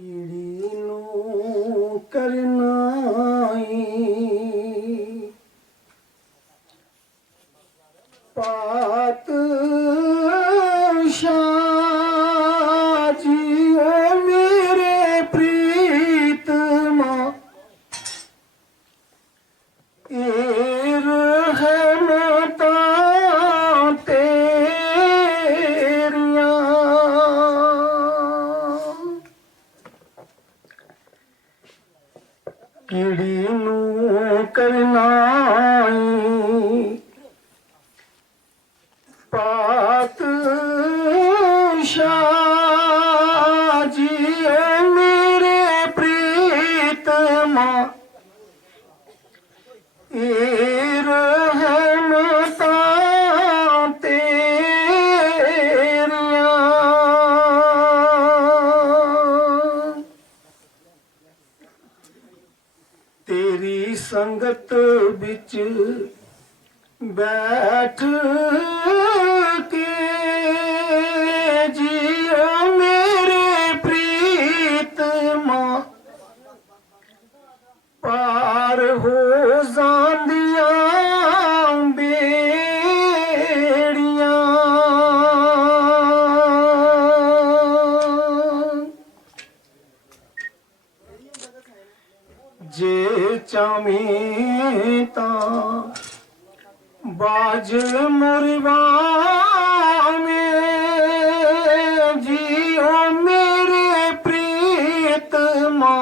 ਕੀੜੀ ਨੂੰ ਕਰਨਾਈ ਪਾਤ ਸ਼ਾਜੀ ਓ ਮੇਰੇ ਪ੍ਰੀਤਮਾ ਇਹ ਰਹਿਮਤਾਂ ਤੇਰੀਆਂ ਕੀੜੀ ਨੂੰ ਕਰਨਾਈ ਪਾਤ ਸ਼ਾਜੀ ਮੇਰੇ ਪ੍ਰੀਤਮਾ ਇਹ ਰਹਿਮਤਾਂ ਤੇਰੀਆਂ ਤੇਰੀ ਸੰਗਤ ਵਿੱਚ ਬੈਠ ਕੇ ਜੀਓ ਮੇਰੇ ਪ੍ਰੀਤਮਾ ਪਾਰ ਹੋ ਜਾਂਦੀਆਂ ਬੇੜੀਆਂ ਜੇ ਚਾਵੇਂ ਤਾਂ ਬਾਜ ਮੁਰਵਾਵੇਂ ਜੀਓ ਮੇਰੇ ਪ੍ਰੀਤਮਾ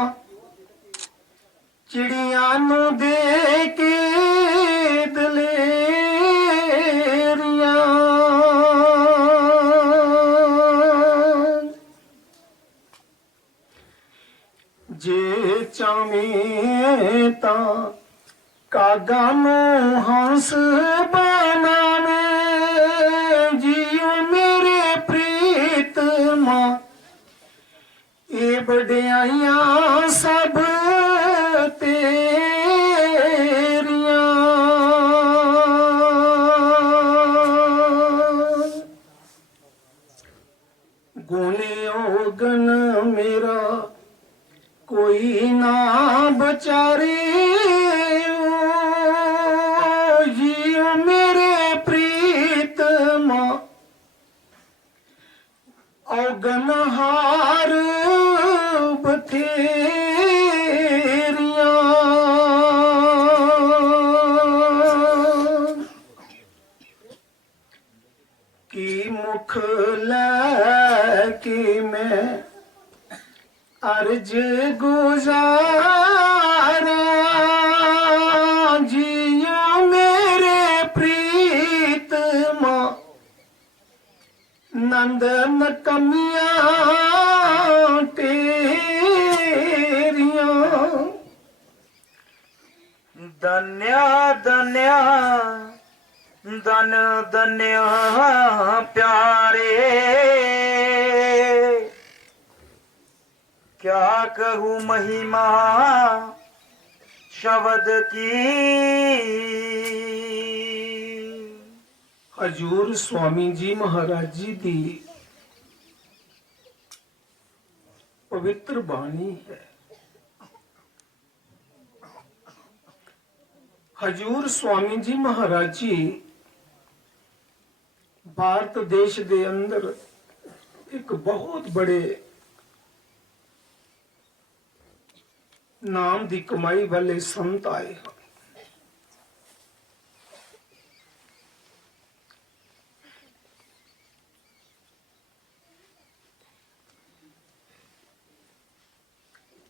ਚਿੜੀਆਂ ਨੂੰ ਦੇ ਕੇ ਦਲੇਰੀਆਂ ਜੇ ਚਾਵੇਂ ਤਾਂ ਕਾਗਾ ਨੂੰ ਹੰਸ ਬਣਾਵੇਂ ਜੀਓ ਮੇਰੇ ਪ੍ਰੀਤਮਾ ਇਹ ਵਡਿਆਈਆਂ ਸਭ ਤੇਰੀਆਂ ਗੁਣ ਔਗਣ ਮੇਰਾ ਕੋਈ ਨਾ ਬਚਾਰੇ ਜੀਓ ਮੇਰੇ ਪ੍ਰੀਤਮਾ ਔਗਣ ਹਾਰ ਬਥੇਰੀਆਂ ਕੀ ਮੁਖ ਲੈ ਕੇ ਮੈਂ अर्ज गुजारा जियो मेरे प्रीतमा नंदन कमियां तेरियां धन्या धन्या धन धन्या प्यारे क्या कहूँ महिमा शब्द की। हजूर स्वामी जी महाराज जी दी पवित्र बाणी है। हजूर स्वामी जी महाराज जी भारत देश के अंदर एक बहुत बड़े नाम दी कमाई वाले संत आए।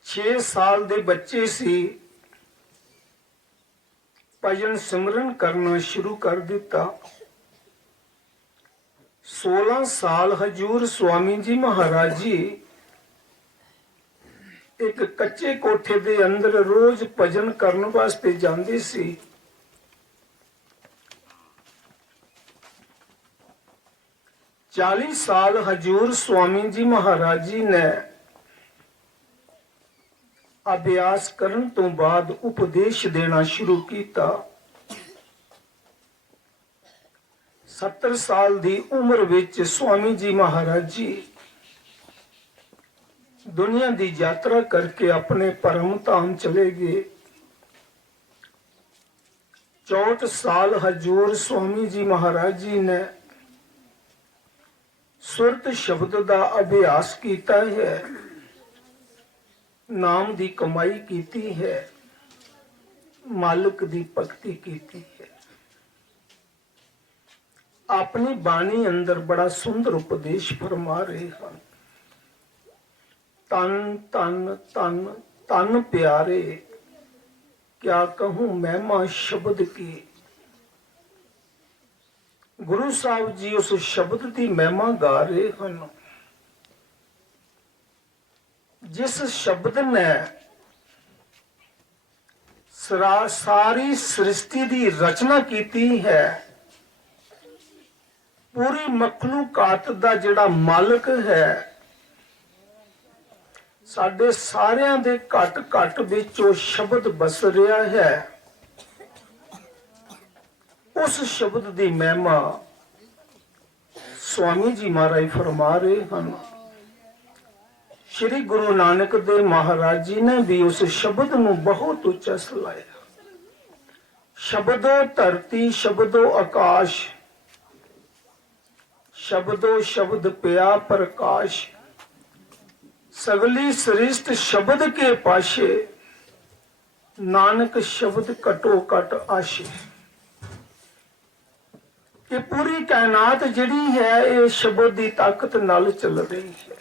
छे साल दे बच्चे सी भजन सिमरन करना शुरू कर दिता। 16 साल हजूर स्वामी जी महाराज जी एक कच्चे कोठे दे अंदर रोज भजन करने वास्ते जांदे सी। चालीस साल हजूर स्वामी जी महाराज जी ने अभ्यास करन तो बाद उपदेश देना शुरू किया। 70 साल दी उम्र विच स्वामी जी महाराज जी दुनिया की यात्रा करके अपने परम धाम चले गए। 64 साल हजूर स्वामी जी महाराज जी ने सुरत शब्द का अभ्यास किया है, नाम की कमाई की है, मालिक की भक्ति की है। अपनी बाणी अंदर बड़ा सुंदर उपदेश फरमा रहे हैं। तन तन तन तन प्यारे, क्या कहूं महिमा शब्द की। गुरु साहब जी उस शब्द की महिमा गा रहे हैं, जिस शब्द ने सारी सृष्टि की रचना की है। पूरी मखलूकात का जिहड़ा मालिक है, साडे सारियां दे घट घट विच वो शब्द बस रहा है। उस शब्द की महिमा स्वामी जी महाराज फरमा रहे हैं। श्री गुरु नानक देव महाराज जी ने भी उस शब्द को बहुत उच्चा सलाया। शब्दो धरती शब्दो आकाश, शब्दो शब्द पिया प्रकाश, सगली सृष्टि शब्द के पाशे, नानक शब्द कटो कट आशे। ये पूरी कायनात जिहड़ी है ये शब्द की ताकत नाल चल रही है।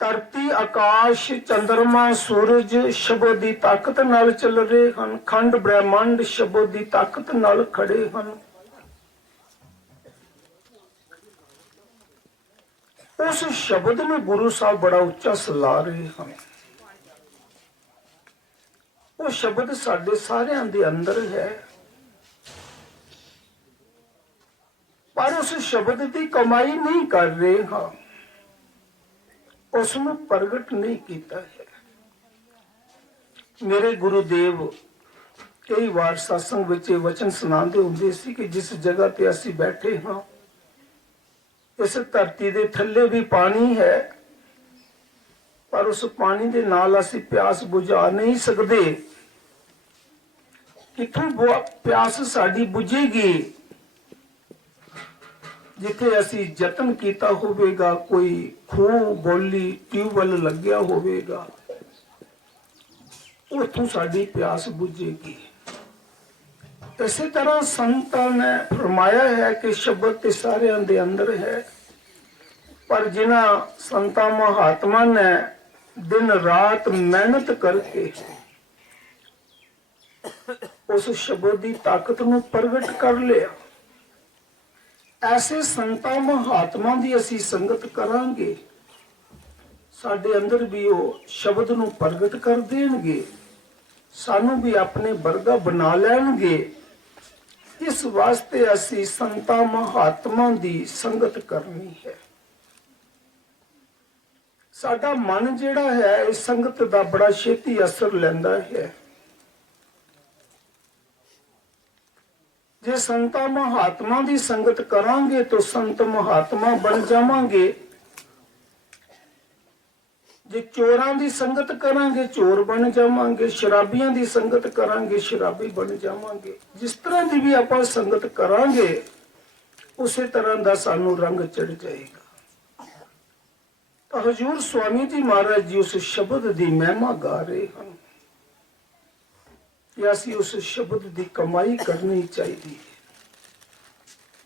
धरती आकाश चंद्रमा सूरज शब्द की ताकत नाल चल रहे हैं। खंड ब्रह्मांड शब्द की ताकत नाल खड़े हैं। उस शब्द में गुरु साहब बड़ा उच्चा सला रहे हैं। वो शब्द साडे सारियां दे अंदर है, पर उस शब्द की कमाई नहीं कर रहे हैं, उसमें प्रगट नहीं किया है। मेरे गुरुदेव कई बार सत्संग विच वचन सुनाते होंगे सी कि जिस जगह ते असी बैठे हाँ, इस धरती दे थल्ले भी पानी है, पर उस पानी दे नाल असी प्यास बुझा नहीं सकते। किथों प्यास साडी बुझेगी? जिथे असी यतन किया होवेगा, कोई खूह बौली ट्यूबवैल लग्या होवेगा, उथों साडी प्यास बुझेगी। इसी तरह संतां ने फरमाया है कि शब्द ते सारियां दे अंदर है, पर जिन्हां संतां महात्मा ने दिन रात मेहनत करके उस शब्द की ताकत नूं प्रगट कर लिया। ऐसे संतां महात्मा की असी संगत करांगे, साडे अंदर भी वो शब्द नूं प्रगट कर देणगे, सानू भी अपने वर्गा बना लैणगे। इस वास्ते असी संतां महात्मा की संगत करनी है। साडा मन जिहड़ा है इस संगत का बड़ा छेती असर लैंदा है। जे संतां महात्मा की संगत करांगे तो संत महात्मा बन जावांगे। जे चोरां की संगत करांगे चोर बन जावांगे, शराबियां की संगत करांगे शराबी बन जावांगे। जिस तरह की भी आपां संगत करांगे उसी तरह का सानू रंग चढ़ जाएगा। तो हजूर स्वामी जी महाराज जी उस शब्द की महिमा गा रहे हैं कि असी उस शब्द की कमाई करनी चाहिए।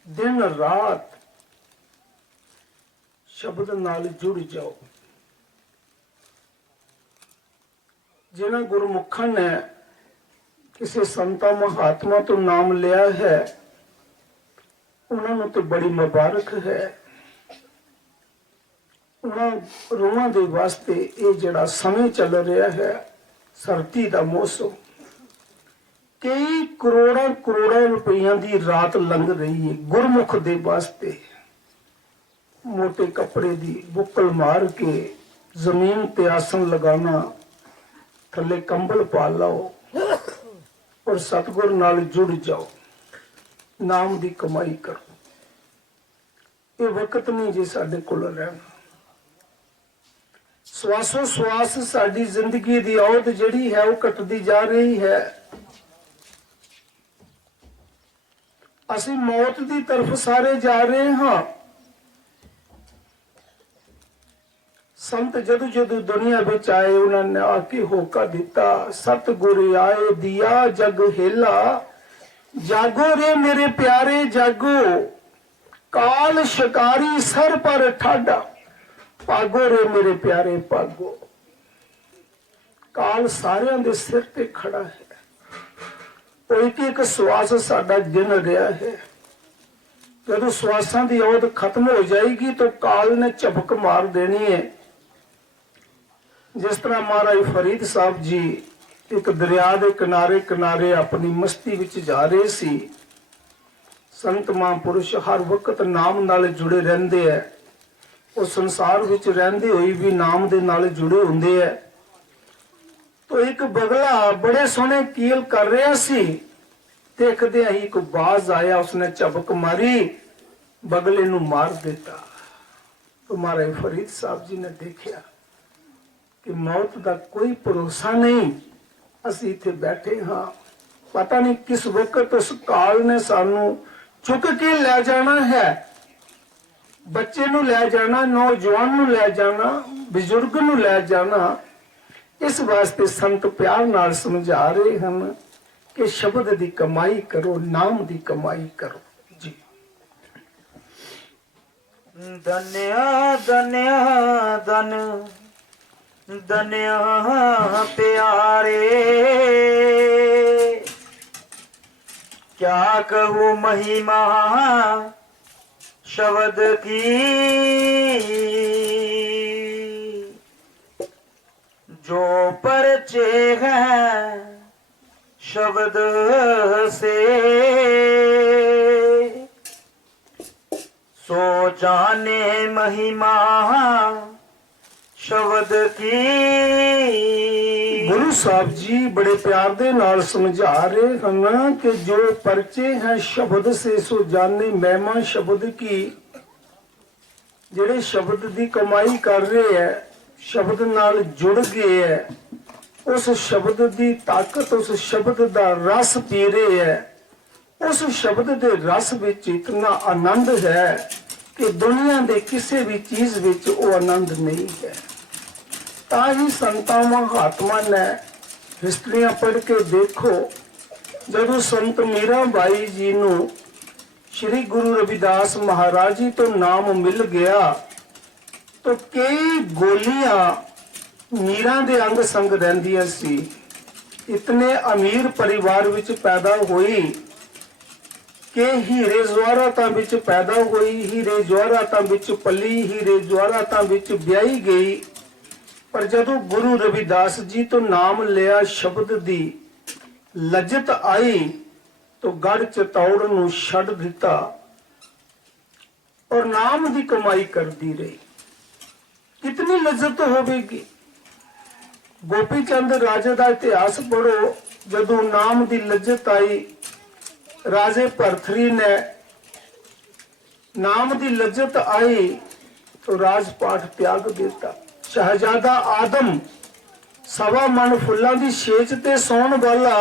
दिन रात शब्द नाल जुड़ जाओ। जिन्हां गुरमुखां ने किसी संता महात्मा तो नाम लिया है, उन्होंने तो बड़ी मुबारक है। उन्होंने रूहां दे वास्ते ये जिहड़ा समय चल रहा है, सर्दी का मौसम, कई करोड़ों करोड़ों रुपया की रात लंघ रही है गुरमुख दे वास्ते। मोटे कपड़े की बुक्कल मार के जमीन ते आसन लगाना, थले कंबल पा लो और सतगुर नाल जुड़ जाओ, नाम की कमाई करो। ये वक्त नहीं जी साडे कोल रहना। ਸਵਾਸੋ ਸਵਾਸ ਸਾਡੀ ਜ਼ਿੰਦਗੀ ਦੀ ਔਧ ਜਿਹੜੀ ਹੈ ਉਹ ਘਟਦੀ ਜਾ ਰਹੀ ਹੈ। ਅਸੀਂ ਮੌਤ ਦੀ ਤਰਫ ਸਾਰੇ ਜਾ ਰਹੇ ਹਾਂ। ਸੰਤ ਜਦੋਂ ਦੁਨੀਆ ਵਿੱਚ ਆਏ ਉਹਨਾਂ ਨੇ ਆ ਕੇ ਹੋਕਾ ਦਿੱਤਾ, ਸਤਿਗੁਰ ਆਏ ਦਿਆ ਜਗ ਹੇਲਾ, ਜਾਗੋ ਰੇ ਮੇਰੇ ਪਿਆਰੇ ਜਾਗੋ, ਕਾਲ ਸ਼ਿਕਾਰੀ ਸਰ ਪਰ ਠਾਡਾ, ਭਾਗੋ ਰੇ ਮੇਰੇ ਪਿਆਰੇ ਭਾਗੋ। ਕਾਲ ਸਾਰਿਆਂ ਦੇ ਸਿਰ ਤੇ ਖੜਾ ਹੈ। ਉਹ ਇੱਕ ਸਵਾਸ ਸਾਡਾ ਗਿਣ ਰਿਹਾ ਹੈ। ਜਦੋਂ ਸਵਾਸਾਂ ਦੀ ਔਧ ਖਤਮ ਹੋ ਜਾਏਗੀ ਤਾਂ ਕਾਲ ਨੇ ਝਪਕ ਮਾਰ ਦੇਣੀ ਹੈ। ਜਿਸ ਤਰ੍ਹਾਂ ਮਹਾਰਾਜ ਫਰੀਦ ਸਾਹਿਬ ਜੀ ਇੱਕ ਦਰਿਆ ਦੇ ਕਿਨਾਰੇ ਆਪਣੀ ਮਸਤੀ ਵਿੱਚ ਜਾ ਰਹੇ ਸੀ। ਸੰਤ ਮਹਾਂਪੁਰਸ਼ ਹਰ ਵਕਤ ਨਾਮ ਨਾਲ ਜੁੜੇ ਰਹਿੰਦੇ ਐ। ਉਹ ਸੰਸਾਰ ਵਿੱਚ ਰਹਿੰਦੇ ਹੋਏ ਵੀ ਨਾਮ ਦੇ ਨਾਲ ਜੁੜੇ ਹੁੰਦੇ ਐ। ਤੋ ਇੱਕ ਬਗਲਾ ਬੜੇ ਸੋਹਣੇ ਕੀਲ ਕਰ ਰਿਹਾ ਸੀ। ਦੇਖਦੇ ਹੀ ਇੱਕ ਬਾਜ਼ ਆਇਆ, ਉਸਨੇ ਝਪਕ ਮਾਰੀ, ਬਗਲੇ ਨੂੰ ਮਾਰ ਦਿੱਤਾ। तो महाराज फरीद साहब जी ने देखा कि मौत का कोई भरोसा नहीं। असी इत्थे बैठे हाँ, पता नहीं किस वक्त उस काल ने सानू चुक के ले जाना है। बच्चे नू ले जाना, नौजवान नू ले जाना, बजुर्ग नू ले जाना। इस वास्ते संत प्यार नाल समझा रहे हैं कि शब्द दी कमाई करो, नाम दी कमाई करो। जी धन्या धन्या धन धन्या प्यारे, क्या कहूँ महिमा शब्द की, जो परचे हैं शब्द से, सो जाने महिमा शब्द की। गुरु साहब जी बड़े प्यार दे नाल समझा रहे हैं कि जो परचे हैं शब्द से, सो जाने महिमा शब्द की। जेड़े शब्द दी कमाई कर रहे हैं, शब्द नाल जुड़ गए है, उस शब्द दी ताकत, उस शब्द दा रस पी रहे है। उस शब्द दे रस विच इतना आनंद है कि दुनिया दे किसी भी चीज विच वो आनंद नहीं है। ताही संतां महात्मा ने हिस्ट्रियां पढ़ के देखो, जदों संत मीराबाई जी नू श्री गुरु रविदास महाराज जी तो नाम मिल गया तो कई गोलियां मीरा दे अंग संग रहिंदियां सी। इतने अमीर परिवार विच पैदा हुई कि हीरे जवाहरातां विच पैदा हुई, हीरे जवाहरातां विच पली, हीरे जवाहरातां विच ब्याही गई। पर जदों गुरु रविदास जी तो नाम लिया, शब्द दी लज्जत आई तो गढ़ चतौड़ नूं छड्ड दिता और नाम दी कमाई करती रही। कितनी लज्जत होगी। गोपी चंद राजे का इतिहास पढ़ो, जदों नाम दी लज्जत आई, राजे भरथरी ने नाम दी लज्जत आई तो राजपाट त्याग दिता। शहजादा आदम सवा मन फुल्लां दी छेच ते सौण वाला,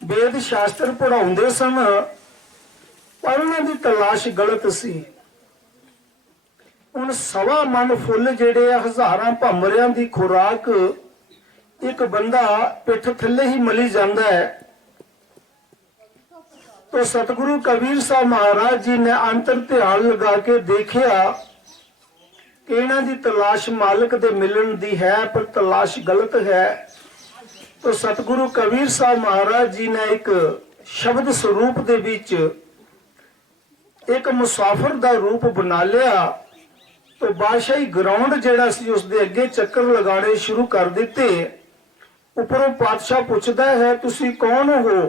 वेद शास्त्र पढ़ाउंदे सन पर उन्हां दी तलाश गलत सी। हुण सवा मन फुल जेड़े हजारां भमरियां दी खुराक एक बंदा पिठ थल्ले ही मली जाता है। तो सतगुरु कबीर साहब महाराज जी ने अंतर ध्यान लगा के देखा कि इन्हां दी तलाश मालिक दे मिलन दी है पर तलाश गलत है। तो सतगुरु कबीर साहब महाराज जी ने एक शब्द स्वरूप दे विच एक मुसाफिर दा रूप बना लिया। तो बादशाही ग्राउंड जेड़ा सी उस दे अगे चक्कर लगाने शुरू कर दिते। उपरों पातशाह पूछदा है तुसी कौन हो?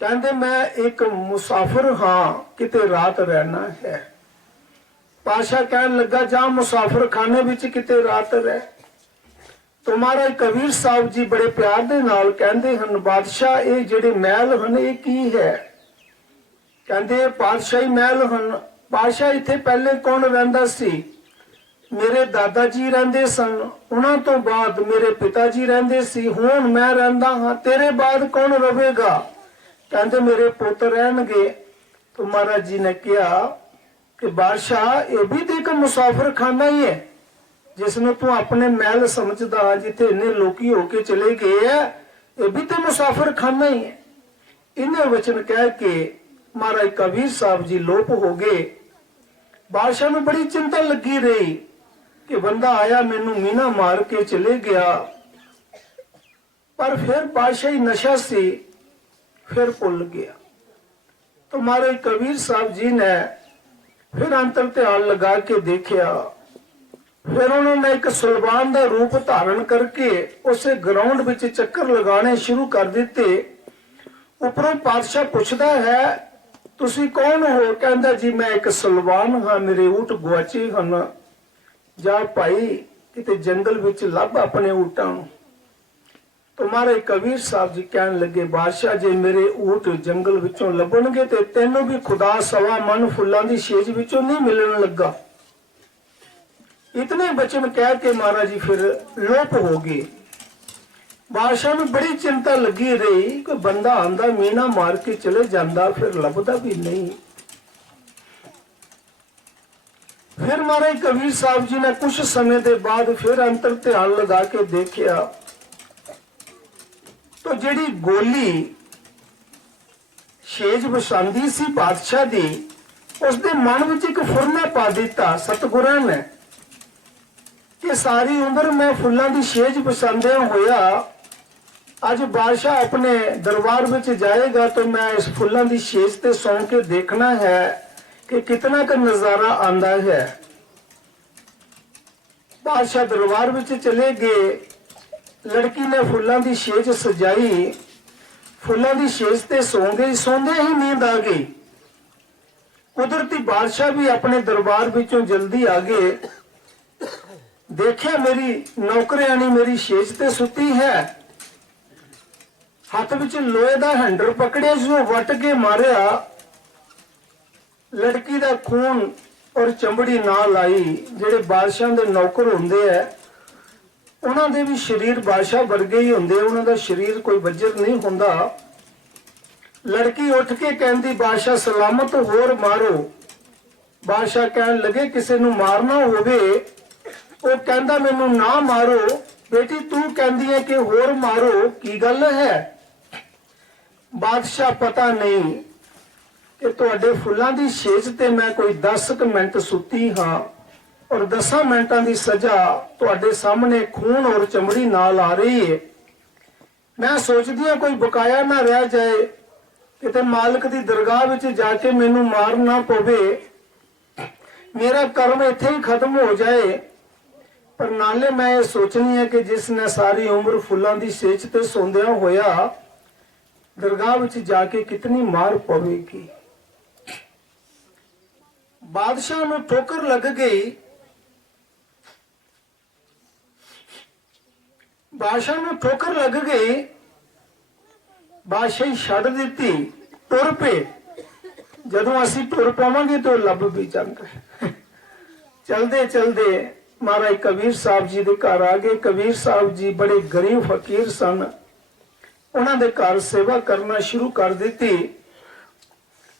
कहते मैं एक मुसाफिर हाँ, किते रात रहना है। पातशाह कहने लगा जा मुसाफिर खाने विच किते रात रह। तो महाराज कबीर साहब जी बड़े प्यार दे नाल कहंदे हन बादशाह ये जेड़े महल हन ये की है? कहंदे पातशाही महल हन। ਬਾਦਸ਼ਾਹ ਇੱਥੇ ਪਹਿਲੇ ਕੌਣ ਰਹਿੰਦਾ ਸੀ? ਮੇਰੇ ਦਾਦਾ ਜੀ ਰਹਿੰਦੇ ਸਨ, ਉਹਨਾਂ ਤੋਂ ਬਾਅਦ ਮੇਰੇ ਪਿਤਾ ਜੀ ਰਹਿੰਦੇ ਸੀ, ਹੁਣ ਮੈਂ ਰਹਿੰਦਾ ਹਾਂ, ਤੇਰੇ ਬਾਅਦ ਕੌਣ ਰਹੇਗਾ? ਕਹਿੰਦੇ ਮੇਰੇ ਪੁੱਤ ਰਹਿਣਗੇ। तो महाराज जी ने कहा कि बादशाह ये भी तो एक मुसाफिर खाना ही है, जिसने तू अपने महल समझदा, जिथे इन्ने लोकी होके चले गए है, ये भी तो मुसाफिर खाना ही है। इन्हें वचन कह के महाराज कबीर साहब जी लोप हो गए। बादशाह में बड़ी चिंता लगी रही कि बंदा आया मैनू मीना मार के चले गया, पर फिर बादशाही नशा से फिर भुल गया। तो महाराज कबीर साहब जी ने फिर अंतर ध्यान लगा के देखा, फिर उन्होंने एक सुलबान का रूप धारण करके उसे ग्राउंड विच चक्कर लगाने शुरू कर दिते। उपरों पातशाह पूछता है तुसी कौन हो? कहता जी मैं एक सुलबान हाँ, मेरे ऊंट गुआचे हन, जा भाई किते जंगल विच लभ अपने ऊंटां नूं। तो महाराज कबीर साहब जी कहने लगे बादशाह जे मेरे ऊंट जंगल विचों लभणगे ते तैनूं भी खुदा सवा मन फुल्लां दी छेज विचों नहीं मिलण लगा। इतने वचन कह के महाराज जी फिर लोप हो गए। बादशाह में बड़ी चिंता लगी रही कि बंदा आंदा मीना मार के चले जांदा, फिर लभदा भी नहीं। फिर महाराज कबीर साहब जी ने कुछ समय के बाद फिर अंतर ध्यान लगा के देखा तो जिहड़ी गोली छेज वसांदी सी बादशाह दी, उसके मन विच एक फुरना पा दिता सतगुरां ने कि सारी उम्र मैं फुल्लां दी छेज वसांदिया होया अज बादशाह अपने दरबार विच जाएगा तो मैं इस फुल्लां दी छेज ते सौ के देखना है कि कितना का नजारा आंदा है। बादशाह दरबार विच चले गए। लड़की ने फुल्लां दी छेज सजाई, फुल्लां दी छेज ते सौ गई, सौंदे ही नींद आ गई। कुदरती बादशाह भी अपने दरबार विचों जल्दी आ गए। देखिया मेरी नौकरानी मेरी छेज ते सुती है, हाथ विच लोहे दा हैंडर पकड़िया, जो वट के मारिया, लड़की दा खून और चमड़ी नाल आई। जेड़े बादशाह दे नौकर हुंदे है उन्हां दे भी शरीर बादशाह वर्गे ही हुंदे, उन्हां दा शरीर कोई वज्र नहीं हुंदा। लड़की उठ के कहंदी बादशाह सलामत होर मारो। बादशाह कहन लगे किसी नूं मारना होवे, वो कहंदा मैनू ना मारो। बेटी तू कहंदी है कि होर मारो, की गल है? बादशाह पता नहीं कि तुहाडे फुल्लां दी छेज ते मैं कोई 10 मिनट सुती हाँ और 10 मिनटां दी सजा तुहाडे सामने खून और चमड़ी नाल आ रही है। मैं सोचदी हां कोई बकाया ना रह जाए, किते मालिक दी दरगाह विच जाके मैनू मार ना पवे, मेरा कर्म इत्थे ही खत्म हो जाए। पर नाले मैं ये सोचनी है कि जिसने सारी उम्र फुल्लां दी छेज ते सौंदिया होया दरगाह विच जाके कितनी मार पवेगी। बादशाह नूं ठोकर लग गई। बादशाह नूं ठोकर लग गई, बादशाही छड्ड दित्ती, टुर पे। जदों असीं टुर पावांगे तो लभ भी जांदा है। चलदे चलदे महाराज कबीर साहब जी दे घर आ गए। कबीर साहब जी बड़े गरीब फकीर सन, उन्हां दे घर सेवा करना शुरू कर दित्ती।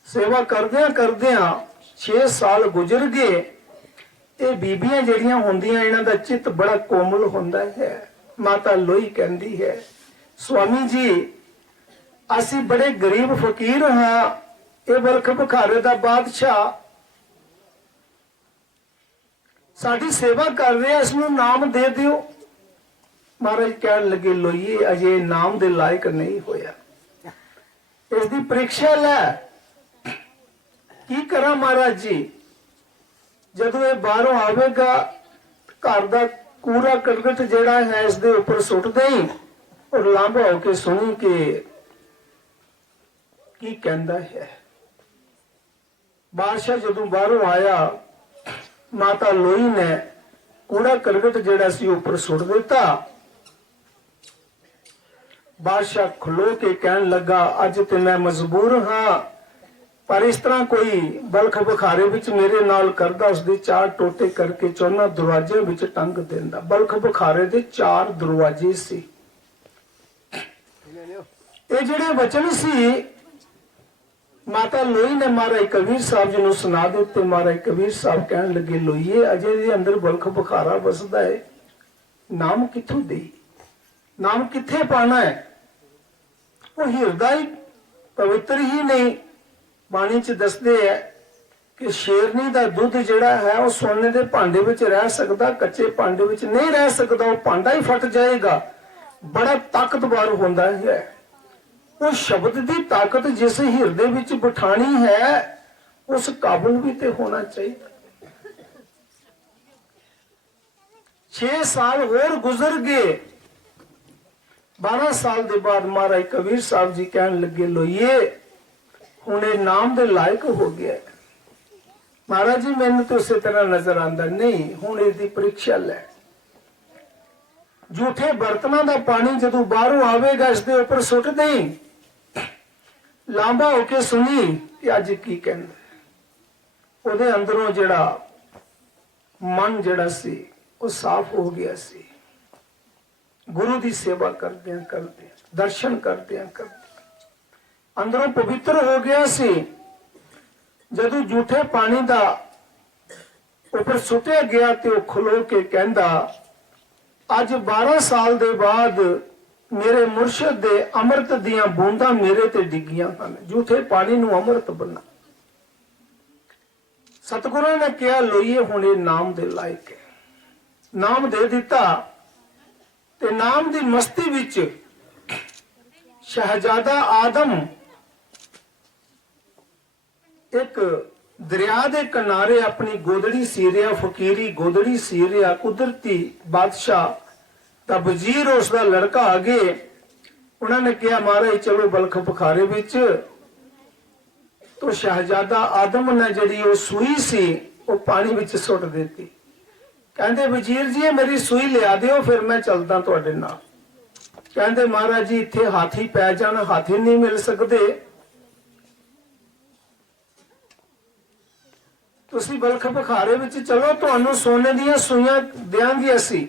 सेवा करदियां करदियां 6 साल गुजर गए। ये बीबियां जिहड़ियां हुंदियां इन्हां दा चित्त बड़ा कोमल हुंदा है। माता लोई कहंदी है स्वामी जी असी बड़े गरीब फकीर हाँ, ये बल्ख बुखारे दा बादशाह साडी सेवा कर रहे, इसनूं नाम दे दियो। महाराज कहन लगे लोईए अजे नाम दे लायक नहीं होया, इसकी परीक्षा लै। की करा महाराज जी? जदों ये बाहरों आवेगा घर दा कूड़ा करकट जेड़ा है इसके ऊपर सुट दें और लांभा होके सुनी के की कहंदा है। बादशाह जदों बाहरों आया, माता लोई ने कूड़ा करकट जेड़ा सी ऊपर सुट दिता। बादशाह खलो के कहन लगा अज ते मैं मजबूर हाँ, ਪਰ ਇਸ ਤਰ੍ਹਾਂ ਕੋਈ ਬਲਖ ਬੁਖਾਰੇ ਵਿੱਚ ਮੇਰੇ ਨਾਲ ਕਰਦਾ, ਉਸਦੇ 4 ਟੋਟੇ ਕਰਕੇ 4 ਦਰਵਾਜ਼ਿਆਂ ਵਿੱਚ ਟੰਗ ਦਿੰਦਾ। ਬਲਖ ਬੁਖਾਰੇ ਦੇ 4 ਦਰਵਾਜ਼ੇ ਸੀ। ਇਹ ਜਿਹੜੇ ਵਚਨ ਸੀ ਮਾਤਾ ਲੋਈ ਨੇ ਮਹਾਰਾਜ ਕਬੀਰ ਸਾਹਿਬ ਜੀ ਨੂੰ ਸੁਣਾ ਦਿੱਤੇ। ਮਹਾਰਾਜ ਕਬੀਰ ਸਾਹਿਬ ਕਹਿਣ ਲੱਗੇ, ਲੋਈਏ ਅਜੇ ਇਹਦੇ ਅੰਦਰ ਬਲਖ ਬੁਖਾਰਾ ਵਸਦਾ ਹੈ, ਨਾਮ ਕਿੱਥੋਂ ਦੇ, ਨਾਮ ਕਿੱਥੇ ਪਾਣਾ ਹੈ? ਉਹ ਹਿਰਦਾ ਹੀ ਪਵਿੱਤਰ ਹੀ ਨਹੀਂ। ਬਾਣੀ ਚ ਦੱਸਦੇ ਹੈ ਕਿ ਸ਼ੇਰਨੀ ਦਾ ਦੁੱਧ ਜਿਹੜਾ ਹੈ ਉਹ ਸੋਨੇ ਦੇ ਭਾਂਡੇ ਵਿੱਚ ਰਹਿ ਸਕਦਾ, ਕੱਚੇ ਭਾਂਡੇ ਵਿੱਚ ਨਹੀਂ ਰਹਿ ਸਕਦਾ। ਉਹ ਭਾਂਡਾ ਹੀ ਫਟ ਜਾਏਗਾ। ਬੜਾ ਤਾਕਤਵਰ ਹੁੰਦਾ ਹੈ। ਉਹ ਸ਼ਬਦ ਦੀ ਤਾਕਤ ਜਿਸ ਹਿਰਦੇ ਵਿੱਚ ਬਿਠਾਣੀ ਹੈ, ਉਸ ਕਾਬਲ ਵੀ ਤੇ ਹੋਣਾ ਚਾਹੀਦਾ। 6 ਸਾਲ ਹੋਰ ਗੁਜ਼ਰ ਗਏ। 12 ਸਾਲ ਦੇ ਬਾਅਦ ਮਹਾਰਾਜ ਕਬੀਰ ਸਾਹਿਬ ਜੀ ਕਹਿਣ ਲੱਗੇ, ਲੋਈਏ ਹੁਣ ਇਹ ਨਾਮ ਦੇ ਲਾਇਕ ਹੋ ਗਿਆ। ਮਹਾਰਾਜ ਜੀ ਮੈਨੂੰ ਤਾਂ ਉਸੇ ਤਰ੍ਹਾਂ ਨਜ਼ਰ ਆਂਦਾ ਨਹੀਂ, ਹੁਣ ਇਹਦੀ ਪ੍ਰੀਖਿਆ ਲੈ। ਝੂਠੇ ਬਰਤਨਾਂ ਦਾ ਪਾਣੀ ਜਦੋਂ ਬਾਹਰੋਂ ਆਵੇਗਾ ਇਸ ਦੇ ਉੱਪਰ ਸੁੱਟ ਦੇਈਂ। ਲਾਂਬਾ ਹੋ ਕੇ ਸੁਣੀ ਕਿ ਅੱਜ ਕੀ ਕਹਿੰਦਾ। ਉਹਦੇ ਅੰਦਰੋਂ ਜਿਹੜਾ ਮਨ ਜਿਹੜਾ ਸੀ ਉਹ ਸਾਫ਼ ਹੋ ਗਿਆ ਸੀ। ਗੁਰੂ ਦੀ ਸੇਵਾ ਕਰਦਿਆਂ ਕਰਦਿਆਂ, ਦਰਸ਼ਨ ਕਰਦਿਆਂ ਕਰਦਿਆਂ ਅੰਦਰੋਂ ਪਵਿੱਤਰ ਹੋ ਗਿਆ ਸੀ। ਜਦੋਂ ਝੂਠੇ ਪਾਣੀ ਦਾ ਉੱਪਰ ਸੁੱਟਿਆ ਗਿਆ ਤੇ ਉਹ ਖਲੋ ਕੇ ਕਹਿੰਦਾ, ਅੱਜ 12 ਸਾਲ ਦੇ ਬਾਅਦ ਮੇਰੇ ਮੁਰਸ਼ਿਦ ਦੇ ਅੰਮ੍ਰਿਤ ਦੀਆਂ ਬੂੰਦਾਂ ਮੇਰੇ ਤੇ ਡਿੱਗੀਆਂ ਹਨ। ਝੂਠੇ ਪਾਣੀ ਨੂੰ ਅੰਮ੍ਰਿਤ ਬਣਾ। ਸਤਿਗੁਰਾਂ ਨੇ ਕਿਹਾ, ਲੋਈਏ ਹੁਣ ਇਹ ਨਾਮ ਦੇ ਲਾਇਕ ਹੈ। ਨਾਮ ਦੇ ਦਿੱਤਾ ਤੇ ਨਾਮ ਦੀ ਮਸਤੀ ਵਿੱਚ ਸ਼ਹਿਜ਼ਾਦਾ ਆਦਮ ਇੱਕ ਦਰਿਆ ਦੇ ਕਿਨਾਰੇ ਆਪਣੀ ਗੋਦੜੀ ਸੀ ਰਿਹਾ, ਫਕੀਰੀ ਗੋਦੜੀ ਸੀ ਰਿਹਾ। ਕੁਦਰਤੀ ਬਾਦਸ਼ਾਹ ਦਾ ਵਜ਼ੀਰ ਉਸ ਦਾ ਲੜਕਾ ਆ ਗਏ। ਉਹਨਾਂ ਨੇ ਕਿਹਾ, ਮਹਾਰਾਜ ਚਲੋ ਬਲਖ ਬੁਖਾਰੇ ਵਿੱਚ। तो शहजादा आदम ने जी वो सूई सी वो पानी विच सुट दी। कहते वजीर जी मेरी सूई लिया दियो फिर मैं चलदा तुहाडे नाल। कहते महाराज जी इत्थे हाथी पै जाण, हाथी नहीं मिल सकते, तुसी बलख बखारे विच चलो तुहानू सोने दियां सूईयां देंगे असी।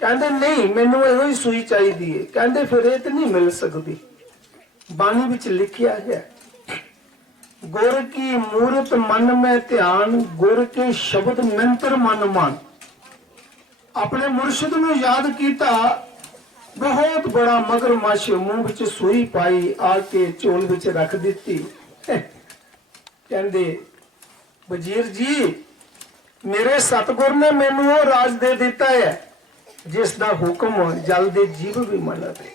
कहते नहीं मैनू इहो ही सूई चाहिदी है। कहते फिर ये तो नहीं मिल सकती। बाणी विच लिखिया है गुर की मूरत मन में ध्यान, गुर के शब्द मंत्र मन मान। अपने मुर्शिद नू याद कीता, बहुत बड़ा मगरमच्छ मुंह विच सूई पाई आके झोल विच रख दी। कहंदे वजीर जी मेरे सतगुर ने मैनू वो राज दे दिता है जिस दा हुक्म जल दे जीव भी मन दे।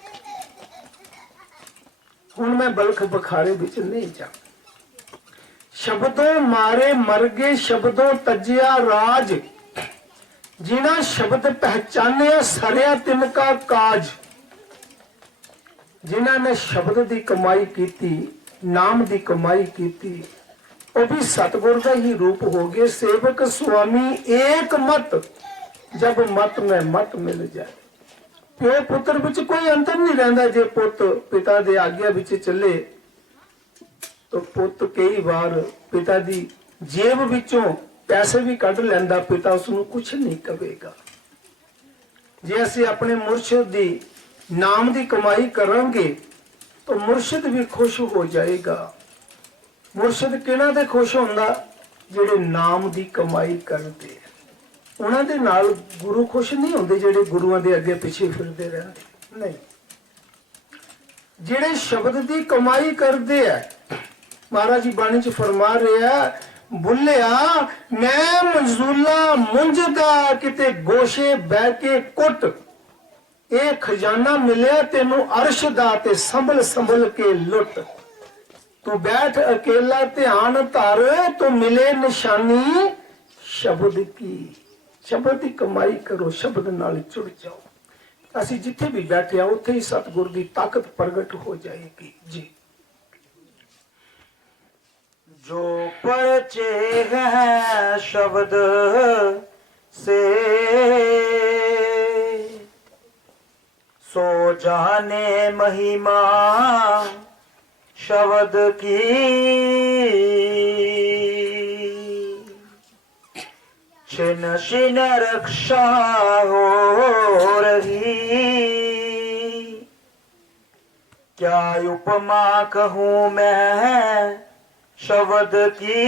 हुण मैं बलख बखारे विच नहीं जा। शब्दों मारे मर गए शब्दों तजिया राज, जिना शब्द पहचाने सरिया तिनका काज। जिन्हां ने शब्द की कमाई की, नाम की कमाई की, वो भी सतगुर का ही रूप हो गए। सेवक स्वामी एक मत, जब मत में मत मिल जाए। प्यो पुत्र विच कोई अंतर नहीं रहिंदा। जे पुत पिता दे आज्ञा विच चले तो पुत कई बार पिता दी जेब विचों पैसे भी कढ़ लैंदा, पिता उसनूं कुछ नहीं कहेगा। जे असीं अपने मुर्शिद दी नाम दी कमाई करांगे तो मुर्शिद भी खुश हो जाएगा। मुर्शिद किहड़ा ते खुश हुंदा? जिहड़े नाम दी कमाई करदे। उन्हां दे नाल गुरु खुश नहीं हुंदे, जिहड़े गुरुआं दे अगे पिछे फिरदे रहिंदे नहीं। जिहड़े शब्द दी कमाई करदे आ, महाराज जी बाणी च फरमा रहे हैं, बुलिया मैं मंजूला मुंजदा किते गोशे बह के कुट, ए खजाना मिलिया तेनू अर्श दा ते संभल संभल के लुट। तू बैठ अकेला ध्यान धर तो मिले निशानी शब्द की। शब्द की कमाई करो, शब्द नाल जुड़ जाओ। असी जिथे भी बैठे उत्थे ही सतगुर की ताकत प्रगट हो जाएगी जी। जो परचे है शब्द से सो जाने महिमा शब्द की छिन छिन रक्षा हो रही, क्या उपमा कहूँ मैं शब्द की।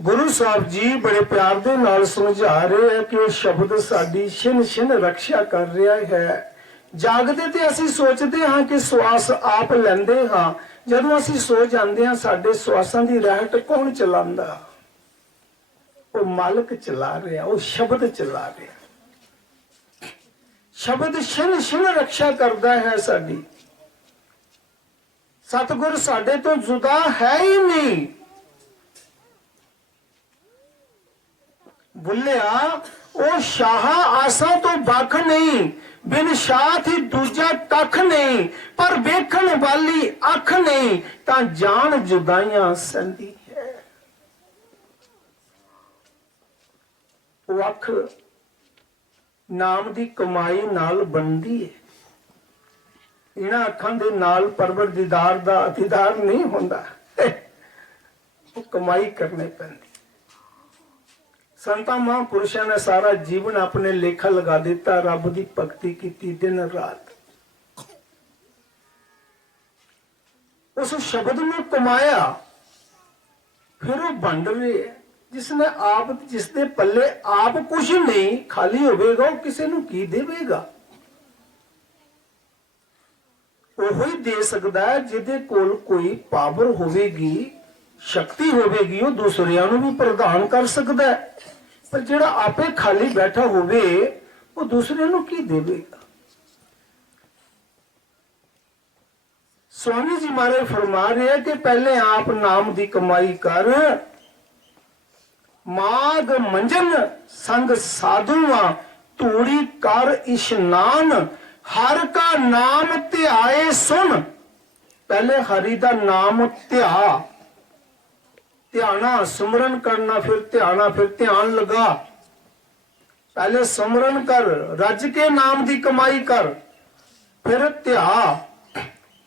ਗੁਰੂ ਸਾਹਿਬ ਜੀ ਬੜੇ ਪਿਆਰ ਦੇ ਨਾਲ ਸਮਝਾ ਰਹੇ ਹੈ ਕਿ ਉਹ ਸ਼ਬਦ ਸਾਡੀ ਛਿਨ ਛਿਨ ਰੱਖਿਆ ਕਰ ਰਿਹਾ ਹੈ। ਜਾਗਦੇ ਤੇ ਅਸੀਂ ਸੋਚਦੇ ਹਾਂ ਕਿ ਸਵਾਸ ਆਪ ਲੈਂਦੇ ਹਾਂ, ਜਦੋਂ ਅਸੀਂ ਸੋ ਜਾਂਦੇ ਹਾਂ ਸਾਡੇ ਸਵਾਸਾਂ ਦੀ ਰਹਿਟ ਕੌਣ ਚਲਾਉਂਦਾ? ਉਹ ਮਾਲਕ ਚਲਾ ਰਿਹਾ, ਉਹ ਸ਼ਬਦ ਚਲਾ ਰਿਹਾ। ਸ਼ਬਦ ਛਿਨ ਛਿਨ ਰੱਖਿਆ ਕਰਦਾ ਹੈ ਸਾਡੀ। ਸਤਿਗੁਰ ਸਾਡੇ ਤੋਂ ਜੁਦਾ ਹੈ ਹੀ ਨਹੀਂ। ਬੁੱਲਿਆ ਉਹ ਸ਼ਾਹ ਆਸਾਂ ਤੋਂ ਵੱਖ ਨਹੀਂ, ਬਿਨ ਸ਼ਾਹ ਹੀ ਦੂਜਾ ਕੱਖ ਨਹੀਂ, ਪਰ ਵੇਖਣ ਵਾਲੀ ਅੱਖ ਨਹੀਂ ਤਾਂ ਜਾਣ ਜੁਦਾਈਆਂ ਸੰਦੀ ਹੈ। ਉਹ ਅੱਖ ਨਾਮ ਦੀ ਕਮਾਈ ਨਾਲ ਬਣਦੀ ਹੈ। ਇਹਨਾਂ ਅੱਖਾਂ ਦੇ ਨਾਲ ਪਰਵਰਦੀਦਾਰ ਦਾ ਅਤੀਦਾਰ ਨਹੀਂ ਹੁੰਦਾ, ਉਹ ਕਮਾਈ ਕਰਨੀ ਪੈਂਦੀ। ਸੰਤਾਂ ਮਹਾਂਪੁਰਸ਼ਾਂ ਨੇ ਸਾਰਾ ਜੀਵਨ ਆਪਣੇ ਲੇਖਾ ਲਗਾ ਦਿੱਤਾ, ਰੱਬ ਦੀ ਭਗਤੀ ਕੀਤੀ ਦਿਨ ਰਾਤ, ਉਸ ਸ਼ਬਦ ਨੂੰ ਕਮਾਇਆ, ਫਿਰ ਉਹ ਵੰਡ ਰਹੇ। ਜਿਸਨੇ ਆਪ, ਜਿਸ ਦੇ ਪੱਲੇ ਆਪ ਕੁਝ ਨਹੀਂ, ਖਾਲੀ ਹੋਵੇਗਾ, ਉਹ ਕਿਸੇ ਨੂੰ ਕੀ ਦੇਵੇਗਾ? ਉਹੀ ਦੇ ਸਕਦਾ ਹੈ ਜਿਹਦੇ ਕੋਲ ਕੋਈ ਪਾਵਰ ਹੋਵੇਗੀ, ਸ਼ਕਤੀ ਹੋਵੇਗੀ, ਉਹ ਦੂਸਰਿਆਂ ਨੂੰ ਵੀ ਪ੍ਰਦਾਨ ਕਰ ਸਕਦਾ ਹੈ। ਪਰ ਜਿਹੜਾ ਆਪੇ ਖਾਲੀ ਬੈਠਾ ਹੋਵੇ ਉਹ ਦੂਸਰਿਆਂ ਨੂੰ ਕੀ ਦੇਵੇਗਾ? स्वामी जी महाराज फरमा रहे हैं कि पहले आप नाम दी कमाई कर, माग मंजन संग साधुआ धूड़ी कर इशनान, हर का नाम ध्याए सुन। पहले हरि दा नाम ध्याना, सुमरन करना, फिर ध्याना, फिर ध्यान लगा। पहले सुमरन कर, रज के नाम दी कमाई कर, फिर ध्या,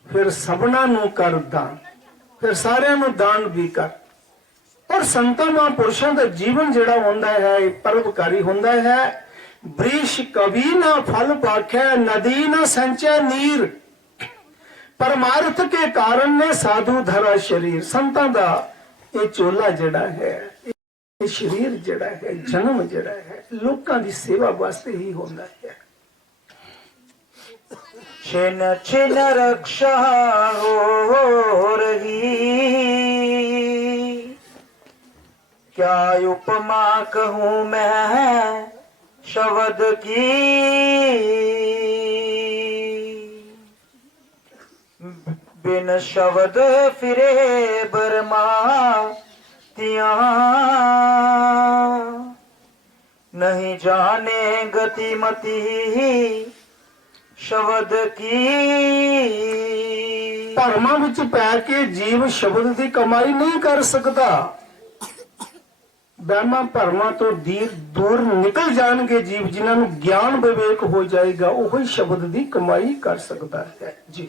फिर सबना नू कर दान, फिर सारिਆਂ ਨੂੰ ਦਾਨ ਵੀ ਕਰ। और संतां महापुरुषां ਦਾ ਜੀਵਨ ਜਿਹੜਾ ਹੁੰਦਾ ਹੈ ਇਹ ਪਰਉਪਕਾਰੀ ਹੁੰਦਾ ਹੈ। ਬ੍ਰਿਸ਼ ਕਵੀ ਨਾ ਫਲ ਪਾਖੈ, ਨਦੀ ਨਾ ਸੰਚੈ ਨੀਰ, ਪਰਮਾਰਥ ਕੇ ਕਾਰਨ ਨੇ ਸਾਧੂ ਧਰਾ ਸ਼ਰੀਰ। ਸੰਤਾਂ ਦਾ ਇਹ ਚੋਲਾ ਜਿਹੜਾ ਹੈ, ਇਹ ਸ਼ਰੀਰ ਜਿਹੜਾ ਹੈ, ਜਨਮ ਜਿਹੜਾ ਹੈ, ਲੋਕਾਂ ਦੀ ਸੇਵਾ ਵਾਸਤੇ ਹੀ ਹੁੰਦਾ ਹੈ। छिन छिन रक्षा हो रही, क्या उपमा कहूँ मैं शब्द की। बिन शब्द फिरे बरमा तिया, नहीं जाने गति मति शब्द की। ਭਰਮਾਂ ਵਿੱਚ ਪੈ ਕੇ ਜੀਵ ਸ਼ਬਦ ਦੀ ਕਮਾਈ ਨਹੀਂ ਕਰ ਸਕਦਾ। ਵਹਿਮਾਂ ਭਰਮਾਂ ਤੋਂ ਦੂਰ ਨਿਕਲ ਜਾਣਗੇ ਜੀਵ, ਜਿਨ੍ਹਾਂ ਨੂੰ ਗਿਆਨ ਵਿਵੇਕ ਹੋ ਜਾਏਗਾ, ਉਹ ਹੀ ਸ਼ਬਦ ਦੀ ਕਮਾਈ ਕਰ ਸਕਦਾ ਹੈ ਜੀ।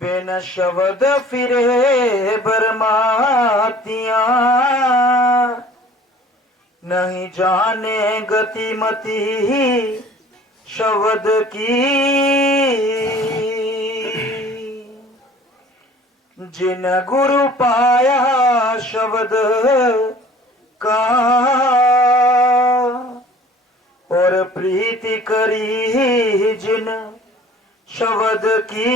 ਬਿਨ ਸ਼ਬਦ ਫਿਰੇ ਬਰਮਾਤੀਆਂ, नहीं जाने गति मति शब्द की। जिन गुरु पाया शब्द का, और प्रीति करी जिन शब्द की।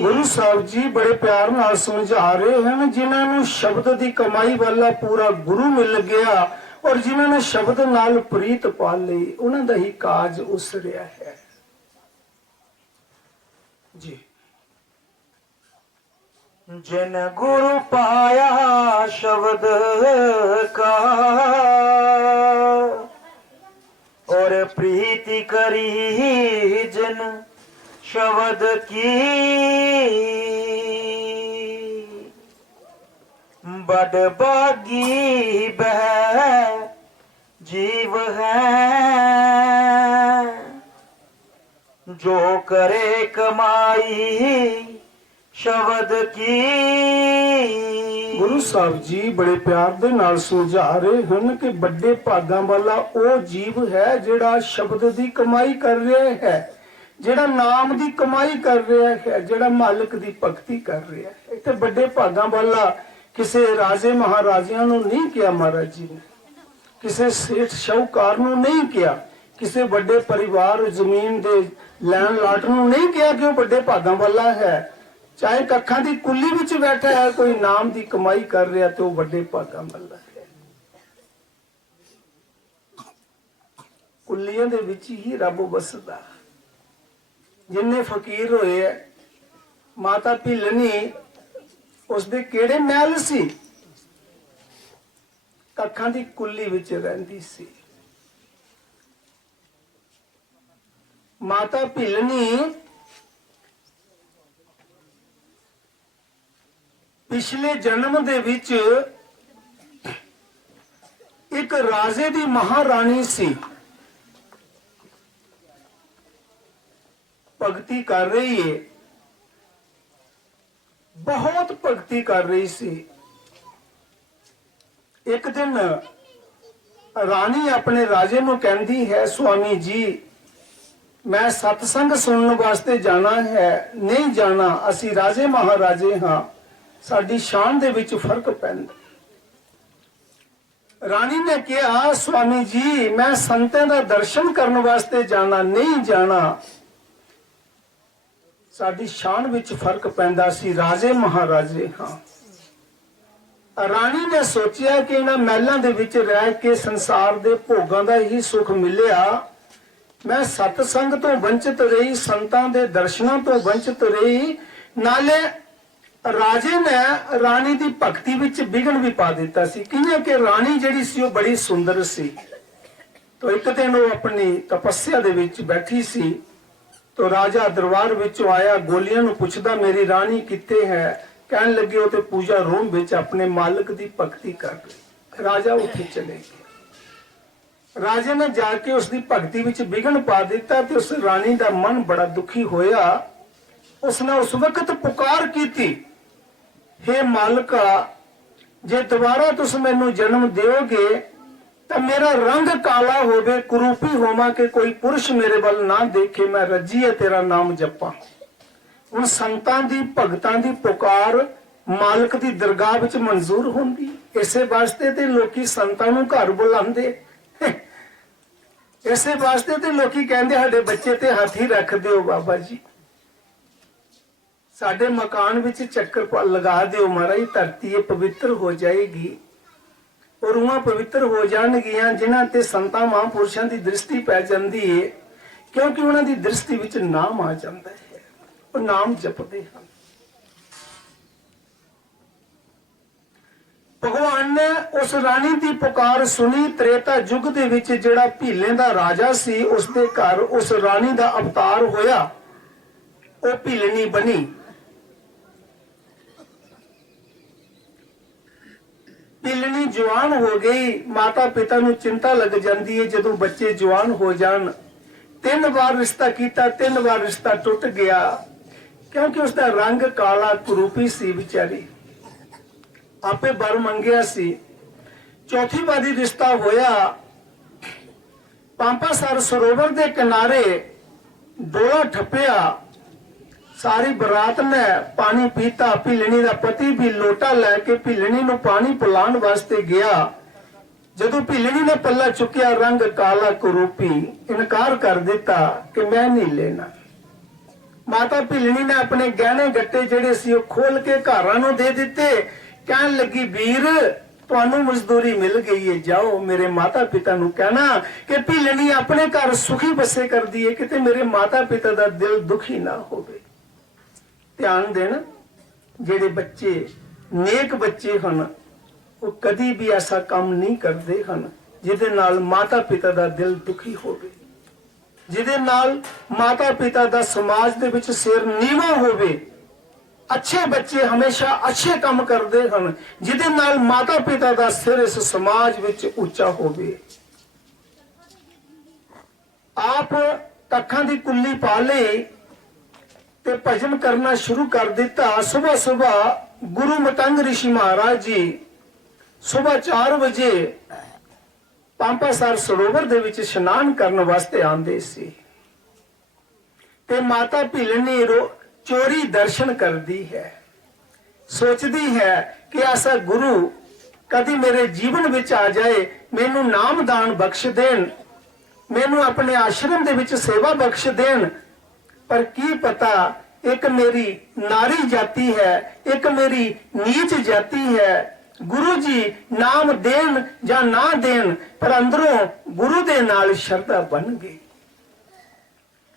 ਗੁਰੂ ਸਾਹਿਬ ਜੀ ਬੜੇ ਪਿਆਰ ਨਾਲ ਸਮਝਾ ਰਹੇ ਹਨ, ਜਿਨ੍ਹਾਂ ਨੂੰ ਸ਼ਬਦ ਦੀ ਕਮਾਈ ਵਾਲਾ ਪੂਰਾ ਗੁਰੂ ਮਿਲ ਗਿਆ ਔਰ ਜਿਨ੍ਹਾਂ ਨੇ ਸ਼ਬਦ ਨਾਲ ਪ੍ਰੀਤ ਪਾ ਲਈ, ਉਹਨਾਂ ਦਾ ਹੀ ਕਾਜ ਉਸ ਰਿਹਾ ਹੈ ਜੀ। जिन गुरु पाया शब्द का, और प्रीति करी जिन शब्द की। बड़ बागी बह जीव है, जो करे कमाई शब्द की। ਗੁਰੂ ਸਾਹਿਬ ਜੀ ਬੜੇ ਪਿਆਰ ਦੇ ਨਾਲ ਸਮਝਾ ਰਹੇ ਹਨ ਕਿ ਵੱਡੇ ਭਾਗਾਂ ਵਾਲਾ ਉਹ ਜੀਵ ਹੈ ਜਿਹੜਾ ਸ਼ਬਦ ਦੀ ਕਮਾਈ ਕਰ ਰਿਹਾ ਹੈ, ਜਿਹੜਾ ਨਾਮ ਦੀ ਕਮਾਈ ਕਰ ਰਿਹਾ ਹੈ, ਜਿਹੜਾ ਮਾਲਕ ਦੀ ਭਗਤੀ ਕਰ ਰਿਹਾ ਹੈ। ਇੱਥੇ ਵੱਡੇ ਭਾਗਾਂ ਵਾਲਾ ਕਿਸੇ ਰਾਜੇ ਮਹਾਰਾਜਿਆਂ ਨੂੰ ਨਹੀਂ ਕਿਹਾ ਮਹਾਰਾਜ ਜੀ ਨੇ, ਕਿਸੇ ਸੇਠ ਸ਼ਾਹੂਕਾਰ ਨੂੰ ਨਹੀਂ ਕਿਹਾ, ਕਿਸੇ ਵੱਡੇ ਪਰਿਵਾਰ ਜ਼ਮੀਨ ਦੇ ਲੈਣ ਲਾਟ ਨੂੰ ਨਹੀਂ ਕਿਹਾ ਕਿ ਉਹ ਵੱਡੇ ਭਾਗਾਂ ਵਾਲਾ ਹੈ। ਚਾਹੇ ਕੱਖਾਂ ਦੀ ਕੁੱਲੀ ਵਿੱਚ ਬੈਠਾ ਹੈ, ਕੋਈ ਨਾਮ ਦੀ ਕਮਾਈ ਕਰ ਰਿਹਾ ਤੇ ਉਹ ਵੱਡੇ ਭਾਗਾਂ ਵਾਲਾ ਹੈ। ਕੁੱਲੀਆਂ ਦੇ ਵਿੱਚ ਹੀ ਰੱਬ ਵਸਦਾ। ਜਿੰਨੇ ਫਕੀਰ ਹੋਏ ਹੈ, ਮਾਤਾ ਭਿਲਨੀ ਉਸਦੇ ਕਿਹੜੇ ਮਹਿਲ ਸੀ? ਕੱਖਾਂ ਦੀ ਕੁੱਲੀ ਵਿੱਚ ਰਹਿੰਦੀ ਸੀ। ਮਾਤਾ ਭਿਲਨੀ ਪਿਛਲੇ ਜਨਮ ਦੇ ਵਿੱਚ ਇੱਕ ਰਾਜੇ ਦੀ ਮਹਾਰਾਣੀ ਸੀ। ਭਗਤੀ ਕਰ ਰਹੀ ਹੈ, ਬਹੁਤ ਭਗਤੀ ਕਰ ਰਹੀ ਸੀ। ਇੱਕ ਦਿਨ ਰਾਣੀ ਆਪਣੇ ਰਾਜੇ ਨੂੰ ਕਹਿੰਦੀ ਹੈ, ਸਵਾਮੀ ਜੀ ਮੈਂ ਸਤਸੰਗ ਸੁਣਨ ਵਾਸਤੇ ਜਾਣਾ ਹੈ। ਨਹੀਂ ਜਾਣਾ, ਅਸੀਂ ਰਾਜੇ ਮਹਾਰਾਜੇ ਹਾਂ, ਸਾਡੀ ਸ਼ਾਨ ਦੇ ਵਿੱਚ ਫਰਕ ਪੈਂਦਾ। ਰਾਣੀ ਨੇ ਕਿਹਾ, ਸਵਾਮੀ ਜੀ ਮੈਂ ਸੰਤਾਂ ਦਾ ਦਰਸ਼ਨ ਕਰਨ ਵਾਸਤੇ ਜਾਣਾ। ਨਹੀਂ ਜਾਣਾ, ਸਾਡੀ ਸ਼ਾਨ ਵਿੱਚ ਫਰਕ ਪੈਂਦਾ, ਸੀ ਰਾਜੇ ਮਹਾਰਾਜੇ ਹਾਂ। ਰਾਣੀ ਨੇ ਸੋਚਿਆ ਕਿ ਇਹਨਾਂ ਮਹਿਲਾਂ ਦੇ ਵਿੱਚ ਰਹਿ ਕੇ ਸੰਸਾਰ ਦੇ ਭੋਗਾਂ ਦਾ ਹੀ ਸੁੱਖ ਮਿਲਿਆ, ਮੈਂ ਸਤਸੰਗ ਤੋਂ ਵੰਚਿਤ ਰਹੀ, ਸੰਤਾਂ ਦੇ ਦਰਸ਼ਨਾਂ ਤੋਂ ਵੰਚਿਤ ਰਹੀ। ਨਾਲੇ ਰਾਜੇ ਨੇ ਰਾਣੀ ਦੀ ਭਗਤੀ ਵਿੱਚ ਵਿਘਨ ਵੀ ਪਾ ਦਿੱਤਾ ਸੀ। ਕਿਵੇਂ ਕਿ ਰਾਣੀ ਜਿਹੜੀ ਸੀ ਉਹ ਬੜੀ ਸੁੰਦਰ ਸੀ। तो एक दिन वो अपनी तपस्या दे विच बैठी सी तो राजा दरबार विचों आया, गोलियां नूं पुछदा मेरी रानी कित्थे है। कहन लगे वो ते पूजा रूम विच अपने मालिक दी भगती कर रही। राजा उत्थे चले गए। राजे ने जाके उसकी भगती विच विघन पा दिता ते उस रानी दा मन बड़ा दुखी होया। उसने उस वक्त पुकार की थी, हे मालिका जे दोबारा तुस मैनू जन्म दोगे तो मेरा रंग काला होवे, कुरूपी होवा के कोई पुरुष मेरे वल ना देखे, मैं रजी है तेरा नाम जपा। हुण संतां दी भगतां दी पुकार मालिक दी दरगाह विच मंजूर होंदी। इसे वास्ते ते लोकी संतां नूं घर बुलांदे, इसे वास्ते ते लोकी कहंदे साडे बच्चे ते हथ ही रख दिओ बाबा जी, साडे मकान विच चक्कर लगा दिओ महाराज, धरती ये पवित्र हो जाएगी और रूहां पवित्र हो जाणगियां जिन्हां ते संतां महापुरुषां दी दृष्टि पै जांदी है, क्योंकि उन्हां दी दृष्टि विच नाम आ जांदा है, वो नाम जपदे हन। भगवान ने उस रानी दी पुकार सुनी। त्रेता युग दे विच जिहड़ा भीलें दा राजा सी उसदे घर उस रानी दा अवतार होया, वो भीलनी बनी। भीलनी जवान हो गई। माता पिता नूं चिंता लग जाती है जदों बच्चे जवान हो जान। 3 बार रिश्ता किया, 3 बार रिश्ता टुट गया, क्योंकि उसका रंग काला कुरूपी सी बेचारी, आपे बर मंगिया सी। चौथी बारी रिश्ता होया, पांपासर सरोवर के किनारे डोला ठप्पिया, सारी बरात ने पानी पीता। भीलनी का पति भी लोटा लैके भीलनी नूं पानी पिलाण वास्ते गया। जदों भीलनी ने पल्ला चुकिया, रंग काला कुरूपी, इनकार कर दिता कि मैं नहीं लेना। माता भीलनी ने अपने गहने गट्टे जिहड़े सी ओह खोल के घरां नूं दे दिते। कहन लगी, वीर तुहानूं मजदूरी मिल गई है, जाओ मेरे माता पिता नूं कहना कि भीलनी अपने घर सुखी बसे कर दी है, किते मेरे माता पिता दा दिल दुखी ना होवे। ध्यान देना, जेड़े बच्चे नेक बच्चे हन वो कदी भी ऐसा काम नहीं करते हन जिहदे नाल माता पिता दा दिल दुखी होवे, जिहदे नाल माता पिता दा समाज दे विच सिर नीवा होवे। अच्छे बच्चे हमेशा अच्छे काम करते हैं जिहदे नाल माता पिता दा सिर इस समाज विच ऊंचा होवे। आप ਕੱਖਾਂ ਦੀ ਕੁੱਲੀ ਪਾ ਲਈ ਤੇ ਭਜਨ ਕਰਨਾ ਸ਼ੁਰੂ ਕਰ ਦਿੱਤਾ। ਸਵੇਰ ਸਵੇਰ ਗੁਰੂ ਮਤੰਗ ਰਿਸ਼ੀ ਮਹਾਰਾਜ ਜੀ ਸਵੇਰ 4 ਵਜੇ ਪੰਪਾਸਰ ਸਰੋਵਰ ਦੇ ਵਿੱਚ ਇਸ਼ਨਾਨ ਕਰਨ ਵਾਸਤੇ ਆਉਂਦੇ ਸੀ ਤੇ ਮਾਤਾ ਭਿਲਣੀ ਚੋਰੀ ਦਰਸ਼ਨ ਕਰਦੀ ਹੈ। ਸੋਚਦੀ ਹੈ ਕਿ ਐਸਾ ਗੁਰੂ ਕਦੀ ਮੇਰੇ ਜੀਵਨ ਵਿੱਚ ਆ ਜਾਏ, ਮੈਨੂੰ ਨਾਮਦਾਨ ਬਖਸ਼ ਦੇਣ, ਮੈਨੂੰ ਆਪਣੇ ਆਸ਼ਰਮ ਦੇ ਵਿੱਚ ਸੇਵਾ ਬਖਸ਼ ਦੇਣ। ਪਰ ਕੀ ਪਤਾ ਇੱਕ ਮੇਰੀ ਨਾਰੀ ਜਾਤੀ ਹੈ, ਇੱਕ ਮੇਰੀ ਨੀਚ ਜਾਤੀ ਹੈ। ਗੁਰੂ ਜੀ ਨਾਮ ਦੇਣ ਜਾਂ ਨਾ ਦੇਣ, ਪਰ ਅੰਦਰੋਂ ਗੁਰੂ ਦੇ ਨਾਲ ਸ਼ਰਧਾ ਬਣ ਗਈ।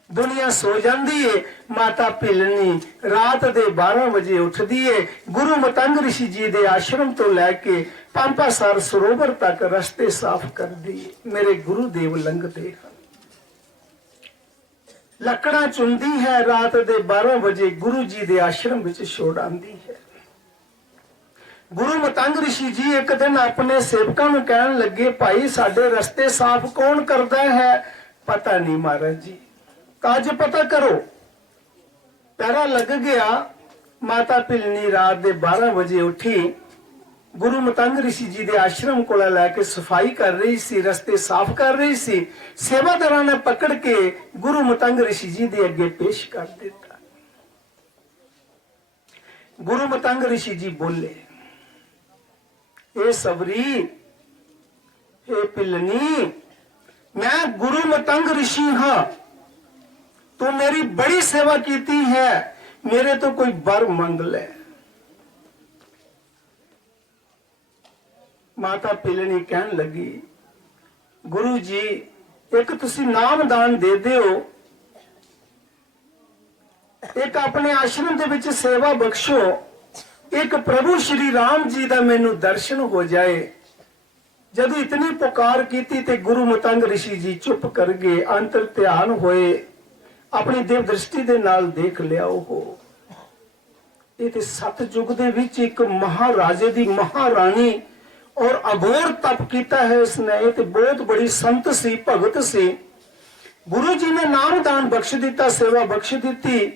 ਦੁਨੀਆ ਸੋ ਜਾਂਦੀ ਏ, ਮਾਤਾ ਭਿਲਣੀ ਰਾਤ ਦੇ 12 ਵਜੇ ਉੱਠਦੀ ਏ। ਗੁਰੂ ਮਤੰਗ ਰਿਸ਼ੀ ਜੀ ਦੇ ਆਸ਼ਰਮ ਤੋਂ ਲੈ ਕੇ ਪੰਪਾਸਰ ਸਰੋਵਰ ਤੱਕ ਰਸਤੇ ਸਾਫ਼ ਕਰਦੀ ਏ। ਮੇਰੇ ਗੁਰੂ ਦੇਵ ਲੰਘਦੇ ਹਨ। ਲੱਕੜਾਂ ਚੁੰਦੀ ਹੈ, ਰਾਤ ਦੇ 12 ਵਜੇ ਗੁਰੂ ਜੀ ਦੇ ਆਸ਼ਰਮ ਵਿੱਚ ਛੋੜ ਆਂਦੀ ਹੈ। ਗੁਰੂ ਮਤੰਗ ਰਿਸ਼ੀ ਜੀ ਇੱਕ ਦਿਨ ਆਪਣੇ ਸੇਵਕਾਂ ਨੂੰ ਕਹਿਣ ਲੱਗੇ, ਭਾਈ ਸਾਡੇ ਰਸਤੇ ਸਾਫ਼ ਕੌਣ ਕਰਦਾ ਹੈ? ਪਤਾ ਨਹੀਂ ਮਹਾਰਾਜ ਜੀ, ਤਾਂ ਅੱਜ ਪਤਾ ਕਰੋ। ਪਹਿਰਾ ਲੱਗ ਗਿਆ। ਮਾਤਾ ਭਿਲਣੀ ਰਾਤ ਦੇ 12 ਵਜੇ ਉੱਠੀ, ਗੁਰੂ ਮਤੰਗ ਰਿਸ਼ੀ ਜੀ ਦੇ ਆਸ਼ਰਮ ਕੋਲ ਲੈ ਕੇ ਸਫਾਈ ਕਰ ਰਹੀ ਸੀ, ਰਸਤੇ ਸਾਫ਼ ਕਰ ਰਹੀ ਸੀ। ਸੇਵਾਦਾਰਾਂ ਨੇ ਪਕੜ ਕੇ ਗੁਰੂ ਮਤੰਗ ਰਿਸ਼ੀ ਜੀ ਦੇ ਅੱਗੇ ਪੇਸ਼ ਕਰ ਦਿੱਤਾ। ਗੁਰੂ ਮਤੰਗ ਰਿਸ਼ੀ ਜੀ ਬੋਲੇ, ਇਹ ਸਬਰੀ, ਇਹ ਭਿਲਣੀ, ਮੈਂ ਗੁਰੂ ਮਤੰਗ ਰਿਸ਼ੀ ਹਾਂ, ਤੂੰ ਮੇਰੀ ਬੜੀ ਸੇਵਾ ਕੀਤੀ ਹੈ, ਮੇਰੇ ਤੋਂ ਕੋਈ ਵਰ ਮੰਗ ਲੈ। ਮਾਤਾ ਭਿਲਣੀ ਕਹਿਣ ਲੱਗੀ, ਗੁਰੂ ਜੀ ਇੱਕ ਤੁਸੀਂ ਨਾਮਦਾਨ ਦੇ ਦਿਓ, ਇੱਕ ਆਪਣੇ ਆਸ਼ਰਮ ਦੇ ਵਿੱਚ ਸੇਵਾ ਬਖਸ਼ੋ, ਇੱਕ ਪ੍ਰਭੂ ਸ਼੍ਰੀ ਰਾਮ ਜੀ ਦਾ ਮੈਨੂੰ ਦਰਸ਼ਨ ਹੋ ਜਾਏ। ਜਦੋਂ ਇਤਨੀ ਪੁਕਾਰ ਕੀਤੀ ਤੇ ਗੁਰੂ ਮਤੰਗ ਰਿਸ਼ੀ ਜੀ ਚੁੱਪ ਕਰ ਗਏ, ਅੰਤਰ ਧਿਆਨ ਹੋਏ, ਆਪਣੀ ਦੇਵ ਦ੍ਰਿਸ਼ਟੀ ਦੇ ਨਾਲ ਦੇਖ ਲਿਆ। ਉਹ ਇਹ ਤੇ ਸਤਜੁਗ ਦੇ ਵਿੱਚ ਇੱਕ ਮਹਾਰਾਜੇ ਦੀ ਮਹਾਰਾਣੀ ਔਰ ਅਗੋਰ ਤਪ ਕੀਤਾ ਹੈ ਇਸਨੇ। ਇਹ ਤੇ ਬਹੁਤ ਬੜੀ ਸੰਤ ਸੀ, ਭਗਤ ਸੀ। ਗੁਰੂ ਜੀ ਨੇ ਨਾਮਦਾਨ ਬਖਸ਼ ਦਿੱਤਾ, ਸੇਵਾ ਬਖਸ਼ ਦਿੱਤੀ।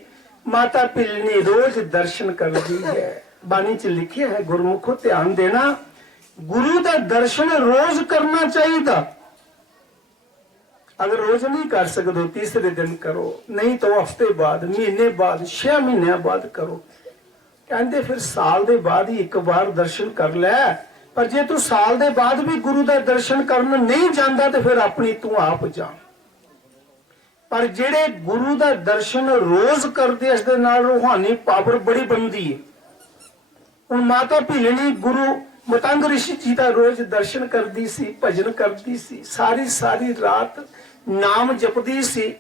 ਮਾਤਾ ਭਿਲਣੀ ਰੋਜ਼ ਦਰਸ਼ਨ ਕਰਦੀ ਹੈ। ਬਾਣੀ ਚ ਲਿਖਿਆ ਹੈ, ਗੁਰਮੁਖੋ ਧਿਆਨ ਦੇਣਾ, ਗੁਰੂ ਦਾ ਦਰਸ਼ਨ ਰੋਜ਼ ਕਰਨਾ ਚਾਹੀਦਾ। ਅਗਰ ਰੋਜ਼ ਨਹੀਂ ਕਰ ਸਕਦੇ, ਤੀਸਰੇ ਦਿਨ ਕਰੋ, ਨਹੀਂ ਤਾਂ ਹਫਤੇ ਬਾਅਦ, ਮਹੀਨੇ ਬਾਅਦ, 6 ਮਹੀਨਿਆਂ ਬਾਅਦ ਕਰੋ। ਕਹਿੰਦੇ ਫਿਰ ਸਾਲ ਦੇ ਬਾਅਦ ਹੀ ਇੱਕ ਵਾਰ ਦਰਸ਼ਨ ਕਰ ਲੈ। ਪਰ ਜੇ ਤੂੰ ਸਾਲ ਦੇ ਬਾਅਦ ਵੀ ਗੁਰੂ ਦਾ ਦਰਸ਼ਨ ਕਰਨ ਨਹੀਂ ਜਾਂਦਾ ਤੇ ਫਿਰ ਆਪਣੀ ਤੂੰ ਆਪ ਜਾ। ਪਰ ਜਿਹੜੇ ਗੁਰੂ ਦਾ ਦਰਸ਼ਨ ਰੋਜ਼ ਕਰਦੇ, ਇਸ ਦੇ ਨਾਲ ਰੂਹਾਨੀ ਪਾਵਰ ਬੜੀ ਬਣਦੀ ਹੈ। ਹੁਣ ਮਾਤਾ ਭਿਲਣੀ ਗੁਰੂ ਮਤੰਗ ਰਿਸ਼ੀ ਜੀ ਦਾ ਰੋਜ਼ ਦਰਸ਼ਨ ਕਰਦੀ ਸੀ, ਭਜਨ ਕਰਦੀ ਸੀ, ਸਾਰੀ ਰਾਤ ਨਾਮ ਜਪਦੀ ਸੀ।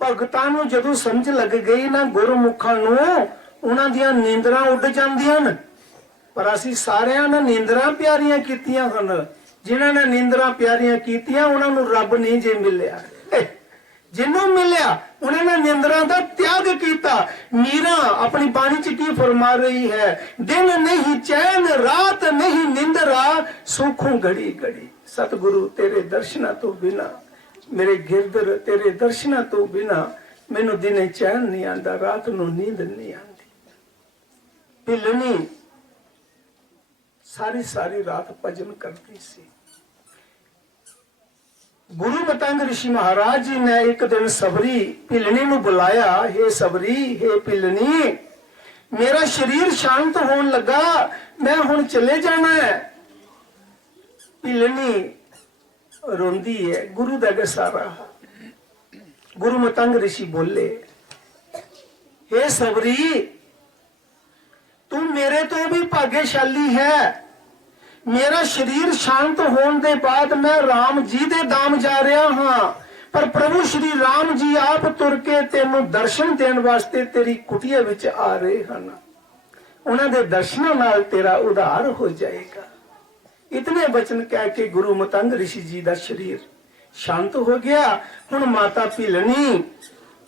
ਭਗਤਾਂ ਨੂੰ ਜਦੋਂ ਸਮਝ ਲੱਗ ਗਈ ਨਾ ਗੁਰਮੁਖਾਂ ਨੂੰ, ਉਹਨਾਂ ਦੀਆਂ ਨੀਂਦਰਾਂ ਉੱਡ ਜਾਂਦੀਆਂ ਨੇ। ਪਰ ਅਸੀਂ ਸਾਰਿਆਂ ਨੇ ਨੀਂਦਰਾਂ ਪਿਆਰੀਆਂ ਕੀਤੀਆਂ ਹਨ। ਜਿਨ੍ਹਾਂ ਨੇ ਨੀਂਦਰਾਂ ਪਿਆਰੀਆਂ ਕੀਤੀਆਂ ਉਹਨਾਂ ਨੂੰ ਰੱਬ ਨਹੀਂ ਜੇ ਮਿਲਿਆ। ਜਿਹਨੂੰ ਮਿਲਿਆ ਉਹਨਾਂ ਨੇ ਨੀਂਦਰਾਂ ਦਾ ਤਿਆਗ ਕੀਤਾ। ਮੀਰਾ ਆਪਣੀ ਬਾਣੀ ਚ ਕੀ ਫਰਮਾ ਰਹੀ ਹੈ, ਦਿਨ ਨਹੀਂ ਚੈਨ, ਰਾਤ ਨਹੀਂ ਨਿੰਦਰਾ, ਸੁਖੋਂ ਘੜੀ ਘੜੀ। ਸਤਿਗੁਰੂ ਤੇਰੇ ਦਰਸ਼ਨਾਂ ਤੋਂ ਬਿਨਾ, ਮੇਰੇ ਗਿਰਦਰ ਤੇਰੇ ਦਰਸ਼ਨਾਂ ਤੋਂ ਬਿਨਾ ਮੈਨੂੰ ਦਿਨੇ ਚੈਨ ਨਹੀਂ ਆਂਦਾ, ਰਾਤ ਨੂੰ ਨੀਂਦ ਨਹੀਂ ਆਂਦੀ। ਭਿਲਣੀ ਸਾਰੀ ਰਾਤ ਭਜਨ ਕਰਦੀ ਸੀ। ਗੁਰੂ ਮਤੰਗ ਰਿਸ਼ੀ ਮਹਾਰਾਜ ਜੀ ਨੇ ਇੱਕ ਦਿਨ ਸਬਰੀ ਭਿਲਣੀ ਨੂੰ ਬੁਲਾਇਆ, हे ਸਬਰੀ, हे ਭਿਲਣੀ, ਮੇਰਾ ਸਰੀਰ ਸ਼ਾਂਤ ਹੋਣ ਲੱਗਾ, ਮੈਂ ਹੁਣ ਚਲੇ ਜਾਣਾ ਹੈ। ਭਿਲਣੀ ਰੋਂਦੀ ਹੈ, ਗੁਰੂ ਦਾ ਗਸਾਰਾ। ਗੁਰੂ ਮਤੰਗ ਰਿਸ਼ੀ ਬੋਲੇ, हे ਸਬਰੀ, ਤੂੰ ਮੇਰੇ ਤੋਂ ਵੀ ਭਾਗਿਆਸ਼ਾਲੀ ਹੈ। ਮੇਰਾ ਸਰੀਰ ਸ਼ਾਂਤ ਹੋਣ ਦੇ ਬਾਅਦ ਮੈਂ ਰਾਮ ਜੀ ਦੇ ਧਾਮ ਜਾ ਰਿਹਾ ਹਾਂ, ਪਰ ਪ੍ਰਭੂ ਸ਼੍ਰੀ ਰਾਮ ਜੀ ਆਪ ਤੁਰ ਕੇ ਤੈਨੂੰ ਦਰਸ਼ਨ ਦੇਣ ਵਾਸਤੇ ਤੇਰੀ ਕੁਟੀਆ ਵਿੱਚ ਆ ਰਹੇ ਹਨ। ਉਹਨਾਂ ਦੇ ਦਰਸ਼ਨਾਂ ਨਾਲ ਤੇਰਾ ਉਧਾਰ ਹੋ ਜਾਏਗਾ। ਇਤਨੇ ਬਚਨ ਕਹਿ ਕੇ ਗੁਰੂ ਮਤੰਗ ਰਿਸ਼ੀ ਜੀ ਦਾ ਸਰੀਰ ਸ਼ਾਂਤ ਹੋ ਗਿਆ। ਹੁਣ ਮਾਤਾ ਭਿਲਣੀ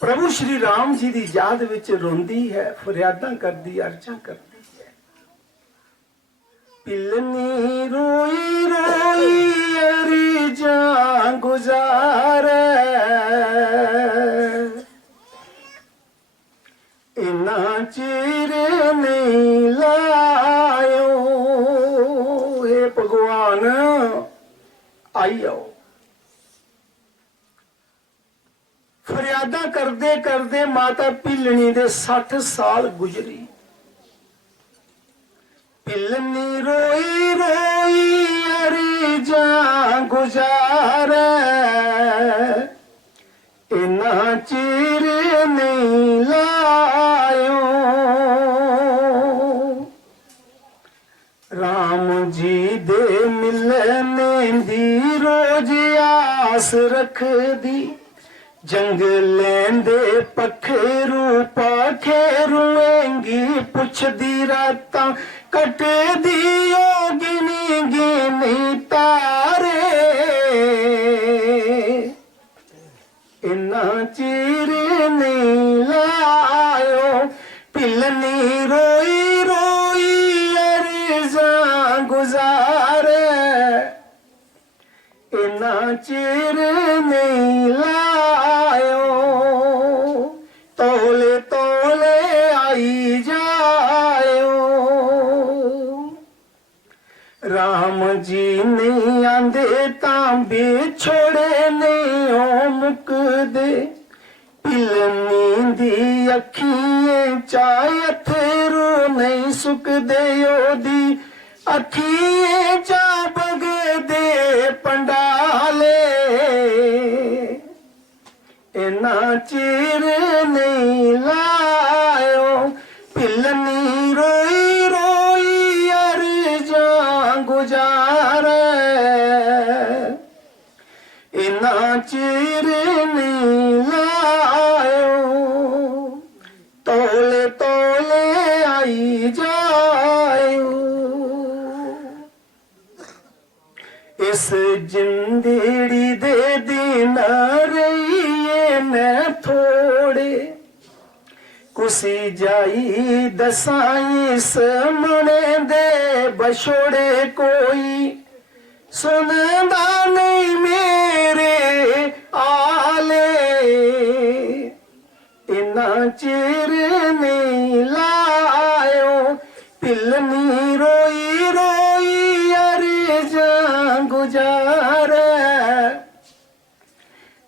ਪ੍ਰਭੂ ਸ਼੍ਰੀ ਰਾਮ ਜੀ ਦੀ ਯਾਦ ਵਿੱਚ ਰੋਂਦੀ ਹੈ, ਫਰਿਆਦਾਂ ਕਰਦੀ, ਅਰਜ਼ਾਂ ਕਰਦੀ। ਭਿਲਣੀ ਰੋਈ ਰੋਈ ਅਰਜ਼ਾਂ ਗੁਜ਼ਾਰੇ, आई आओ। फरियादा करदे करदे माता भिलनी दे 60 साल गुजरी। भिलनी रोई रोई अरजा गुजारे, इन्ना चिर नहीं लायो। राम जी दे मिलने दी रोज आस रख दी। जंगलें दे पखेरू पाखेरुएंगी पुछदी रातां कट दियो गिनी गिनी तारे, इन्ना चिर नहीं लायो। भिलनी रोई रोई अरजा गुजारे, इन्ना चिर नहीं लायो। तोले तोले आई जायो। राम जी नहीं आंदे तां बिछोड़े नहीं ओ मुकदे। भिलनी दी अखियें चाय अथरू नहीं सुकदे। ओदी अखियें चा बगदे पंडाले, इन्ना चिर नहीं लायो। भिलनी रोई रोई अरजा गुजारे, इन्ना चिर नहीं लायो। तोले तोले आई जायो। इस जिंदड़ी दे दिन रहिए न थोड़े। कुसी जाई दसाई समने दे बछोड़े। कोई सुनदा नहीं मेरे आले, इन्ना चिर नहीं लायो। भिलनी रोई रोई अरजा गुजारे,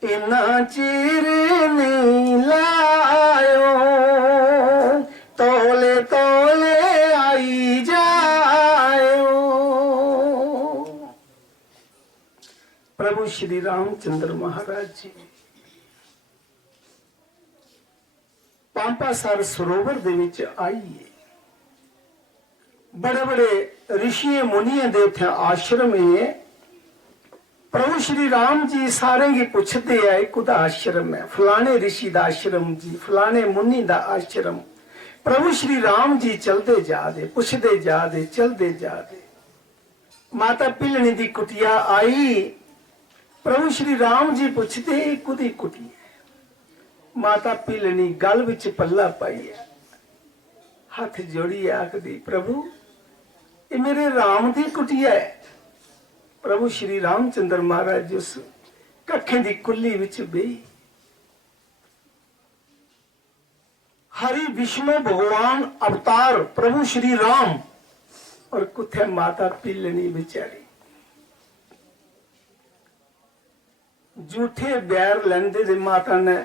इन्ना चिर नहीं लायो। तोले तोले आई जायो। प्रभु श्री रामचंद्र महाराज जी पांपासार सरोवर दे विच आइए। बड़े बड़े ऋषि मुनियों दे उत्थे आश्रम है। प्रभु श्री राम जी सारे की पुछते है कुदा आश्रम है, फलाने ऋषि दा आश्रम जी, फलाने मुनि दा आश्रम। प्रभु श्री राम जी चलते जा दे, पुछते जा दे, चलते जा दे। माता भिलनी दी कुटिया आई। प्रभु श्री राम जी पुछते कुदी कुटिया। माता भिलनी गल विच पल्ला पाई है, हाथ जोड़ी आखदी प्रभु ये मेरे राम दी कुटिया है। प्रभु श्री रामचंद्र महाराज उस कखे दी कुल्ली विच बेही। हरि विष्णु भगवान अवतार प्रभु श्री राम और कुथे माता भिलनी बेचारी। झूठे बैर लेंदे दे माता ने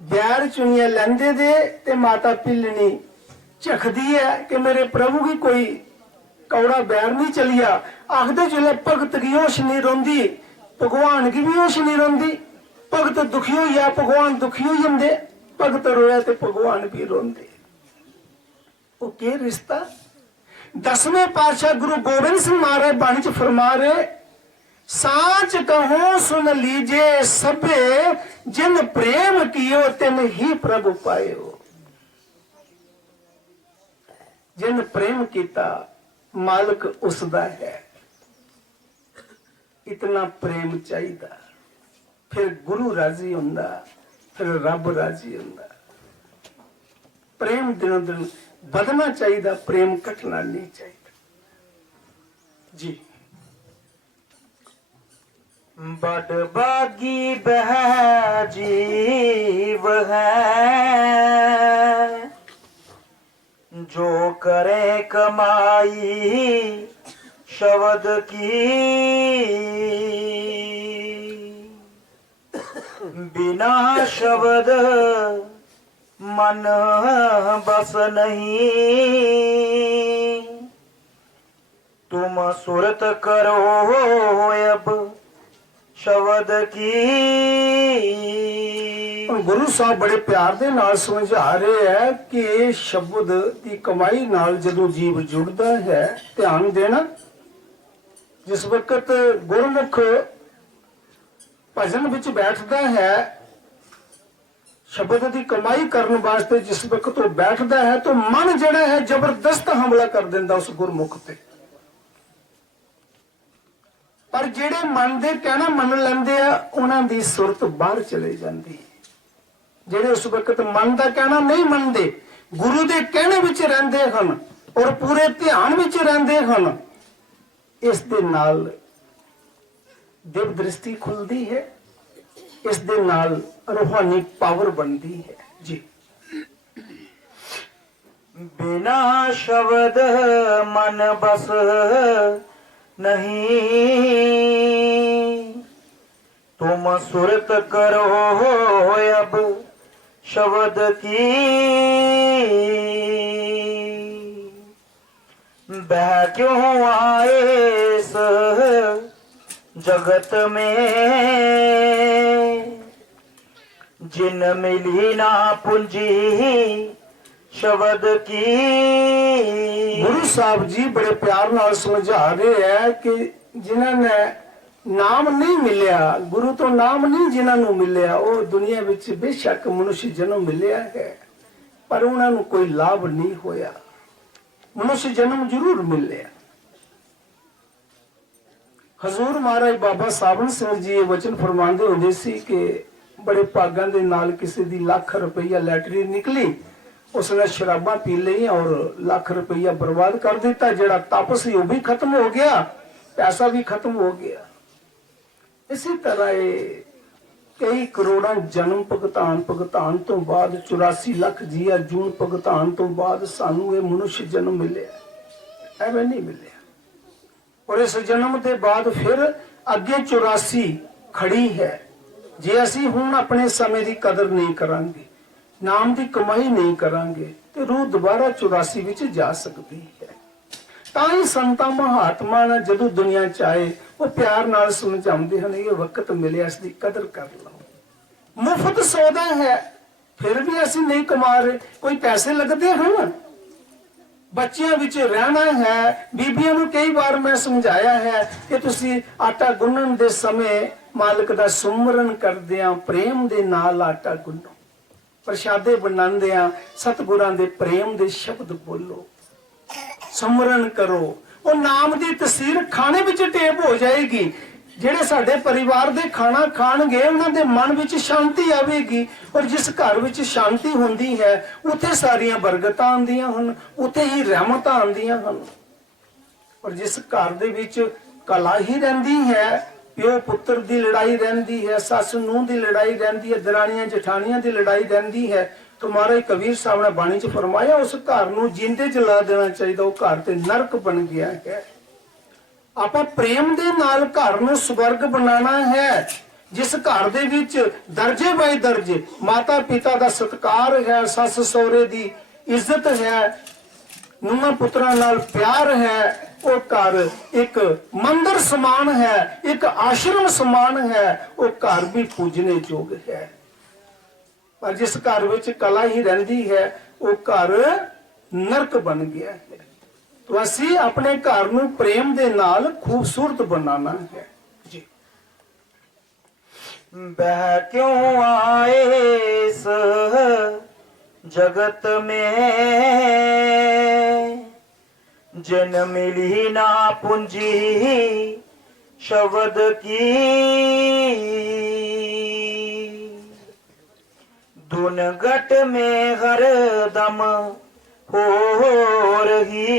बैर चुनिया लेंदे दे ते माता भिलनी झखदी है कि मेरे प्रभु की कोई कौड़ा बैर नहीं चलिया। आखदे जिले भगत की होश नहीं रोंदी, भगवान की भी होश नहीं रोंदी। भगत दुखी हो या भगवान दुखी हो जाते, भगत रोया तो भगवान भी रोंदे। वो के रिश्ता? 10वें पातशाह गुरु गोबिंद सिंह महाराज बाणी च फरमा रहे, साच कहो सुन लीजे सबे, जिन प्रेम कियो तिन ही प्रभु पायो। जिन प्रेम किया मालिक उसदा है। इतना प्रेम चाहिए, फिर गुरु राजी हुंदा, फिर रब राजी हुंदा। प्रेम दिनों दिन बदना चाहिए, प्रेम घटना नहीं चाहिए जी। बड़ बागी बह जीव है, जो करे कमाई शब्द की। बिना शब्द मन बस नहीं, तुम सुरत करो अब शब्द की। ਹੁਣ ਗੁਰੂ ਸਾਹਿਬ ਬੜੇ ਪਿਆਰ ਦੇ ਨਾਲ ਸਮਝਾ ਰਹੇ ਹੈ ਕਿ ਇਹ ਸ਼ਬਦ ਦੀ ਕਮਾਈ ਨਾਲ ਜਦੋਂ ਜੀਵ ਜੁੜਦਾ ਹੈ, ਧਿਆਨ ਦੇਣਾ, ਜਿਸ ਵਕਤ ਗੁਰਮੁਖ ਭਜਨ ਵਿੱਚ ਬੈਠਦਾ ਹੈ, ਸ਼ਬਦ ਦੀ ਕਮਾਈ ਕਰਨ ਵਾਸਤੇ ਜਿਸ ਵਕਤ ਉਹ ਬੈਠਦਾ ਹੈ ਤਾਂ ਮਨ ਜਿਹੜਾ ਹੈ ਜ਼ਬਰਦਸਤ ਹਮਲਾ ਕਰ ਦਿੰਦਾ ਉਸ ਗੁਰਮੁਖ ਤੇ। ਪਰ ਜਿਹੜੇ ਮਨ ਦੇ ਕਹਿਣਾ ਮੰਨ ਲੈਂਦੇ ਆ ਉਹਨਾਂ ਦੀ ਸੁਰਤ ਬਾਹਰ ਚਲੇ ਜਾਂਦੀ ਹੈ। ਜਿਹੜੇ ਉਸ ਵਕਤ ਮਨ ਦਾ ਕਹਿਣਾ ਨਹੀਂ ਮੰਨਦੇ, ਗੁਰੂ ਦੇ ਕਹਿਣੇ ਵਿੱਚ ਰਹਿੰਦੇ ਹਨ ਔਰ ਪੂਰੇ ਧਿਆਨ ਵਿੱਚ ਰਹਿੰਦੇ ਹਨ, ਇਸ ਦੇ ਨਾਲ ਦਿਵ ਦ੍ਰਿਸ਼ਟੀ ਖੁੱਲਦੀ ਹੈ, ਇਸ ਦੇ ਨਾਲ ਰੂਹਾਨੀ ਪਾਵਰ ਬਣਦੀ ਹੈ ਜੀ। बिना शब्द मन बस नहीं, तुम सुरत करो अब शब्द की। बह क्यों आए इस जगत में, जिन मिली ना पूंजी शब्द की। ਗੁਰੂ ਸਾਹਿਬ ਜੀ ਬੜੇ ਪਿਆਰ ਨਾਲ ਸਮਝਾ ਰਹੇ ਹੈ ਕਿ ਜਿਨ੍ਹਾਂ ਨੇ ਨਾਮ ਨਹੀਂ ਮਿਲਿਆ, ਗੁਰੂ ਤੋਂ ਨਾਮ ਨਹੀਂ ਜਿਨ੍ਹਾਂ ਨੂੰ ਮਿਲਿਆ, ਉਹ ਦੁਨੀਆ ਵਿੱਚ ਬੇਸ਼ੱਕ ਮਨੁੱਖ ਜਨਮ ਮਿਲਿਆ ਹੈ ਪਰ ਉਹਨਾਂ ਨੂੰ ਕੋਈ ਲਾਭ ਨਹੀਂ ਹੋਇਆ। ਮਨੁੱਖ ਜਨਮ ਜ਼ਰੂਰ ਮਿਲਿਆ। ਹਜ਼ੂਰ ਮਹਾਰਾਜ ਬਾਬਾ ਸਾਬਨ ਸਿੰਘ ਜੀ ਇਹ ਵਚਨ ਫਰਮਾਉਂਦੇ ਹੁੰਦੇ ਸੀ ਕਿ ਬੜੇ ਭਾਗਾਂ ਦੇ ਨਾਲ ਕਿਸੇ ਦੀ ਲੱਖ ਰੁਪਈਆ ਲੈਟਰੀ ਨਿਕਲੀ, उसने शराबा पी ली और लाख रुपया बर्बाद कर दिता। जड़ा तप सी वो भी खत्म हो गया, पैसा भी खत्म हो गया। इसी तरह ये कई करोड़ा जन्म भुगतान तो बाद 84 लाख जिया जून भुगतान तो बाद सानू ये मनुष्य जन्म मिले, एवं नहीं मिले। और इस जन्म के बाद फिर अगे 84 खड़ी है। जे असी हुण अपने समय की कदर नहीं करांगे, नाम की कमाई नहीं करांगे तो रूह दोबारा 84 विच जा सकती है। तां ही संतां महात्मा ने जदों दुनिया च आए वो प्यार नाल समझाउंदे हन, ये वक्त मिले इसकी कदर कर लो। मुफ्त सौदा है फिर भी असीं नहीं कमा रहे, कोई पैसे लगते हैं। बच्चियां विच रहना है, बीबियां नूं कई बार मैं समझाया है कि तुसीं आटा गुन्नण दे समय मालिक दा सुमरन करदिआं प्रेम दे नाल आटा गुन्नो, प्रशादे बनांदिआं सतगुरां दे प्रेम दे शब्द बोलो, सुमरन करो। वो नाम दी तसीर खाने विच टेप हो जाएगी। ਜਿਹੜੇ ਸਾਡੇ ਪਰਿਵਾਰ ਦੇ ਖਾਣਾ ਖਾਣਗੇ ਉਹਨਾਂ ਦੇ ਮਨ ਵਿੱਚ ਸ਼ਾਂਤੀ ਆਵੇਗੀ। ਔਰ ਜਿਸ ਘਰ ਵਿੱਚ ਸ਼ਾਂਤੀ ਹੁੰਦੀ ਹੈ ਉੱਥੇ ਸਾਰੀਆਂ ਬਰਕਤਾਂ ਆਉਂਦੀਆਂ ਹਨ, ਉੱਥੇ ਹੀ ਰਹਿਮਤਾਂ ਆਉਂਦੀਆਂ ਹਨ। ਔਰ ਜਿਸ ਘਰ ਦੇ ਵਿੱਚ ਕਲਾ ਹੀ ਰਹਿੰਦੀ ਹੈ, ਪਿਓ ਪੁੱਤਰ ਦੀ ਲੜਾਈ ਰਹਿੰਦੀ ਹੈ, ਸੱਸ ਨੂੰਹ ਦੀ ਲੜਾਈ ਰਹਿੰਦੀ ਹੈ, ਦਰਾਣੀਆਂ ਜਠਾਣੀਆਂ ਦੀ ਲੜਾਈ ਰਹਿੰਦੀ ਹੈ, तो महाराज कबीर साहब ने बाणी च फरमाया उस घर नूं जिंदे जला देना चाहिए, वो घर ते नरक बन गया है। आपां प्रेम दे नाल घर नूं स्वर्ग बनाना है, जिस घर दे विच दर्जे बाई दर्जे माता पिता दा सत्कार है, सस सहुरे दी इज्जत है, ਨੂੰਹਾਂ ਪੁੱਤਰਾਂ ਨਾਲ ਪਿਆਰ है, वो घर एक मंदिर समान है, एक आश्रम समान है, वो घर भी पूजने जोग है। पर जिस घर विच कला ही रहती है वो घर नरक बन गया है। तो असी अपने घर नूं प्रेम दे नाल खूबसूरत बनाना है जी। बह क्यों आए इस जगत में, जन मिली ना पूंजी शब्द की। धुन घट में हर दम हो रही,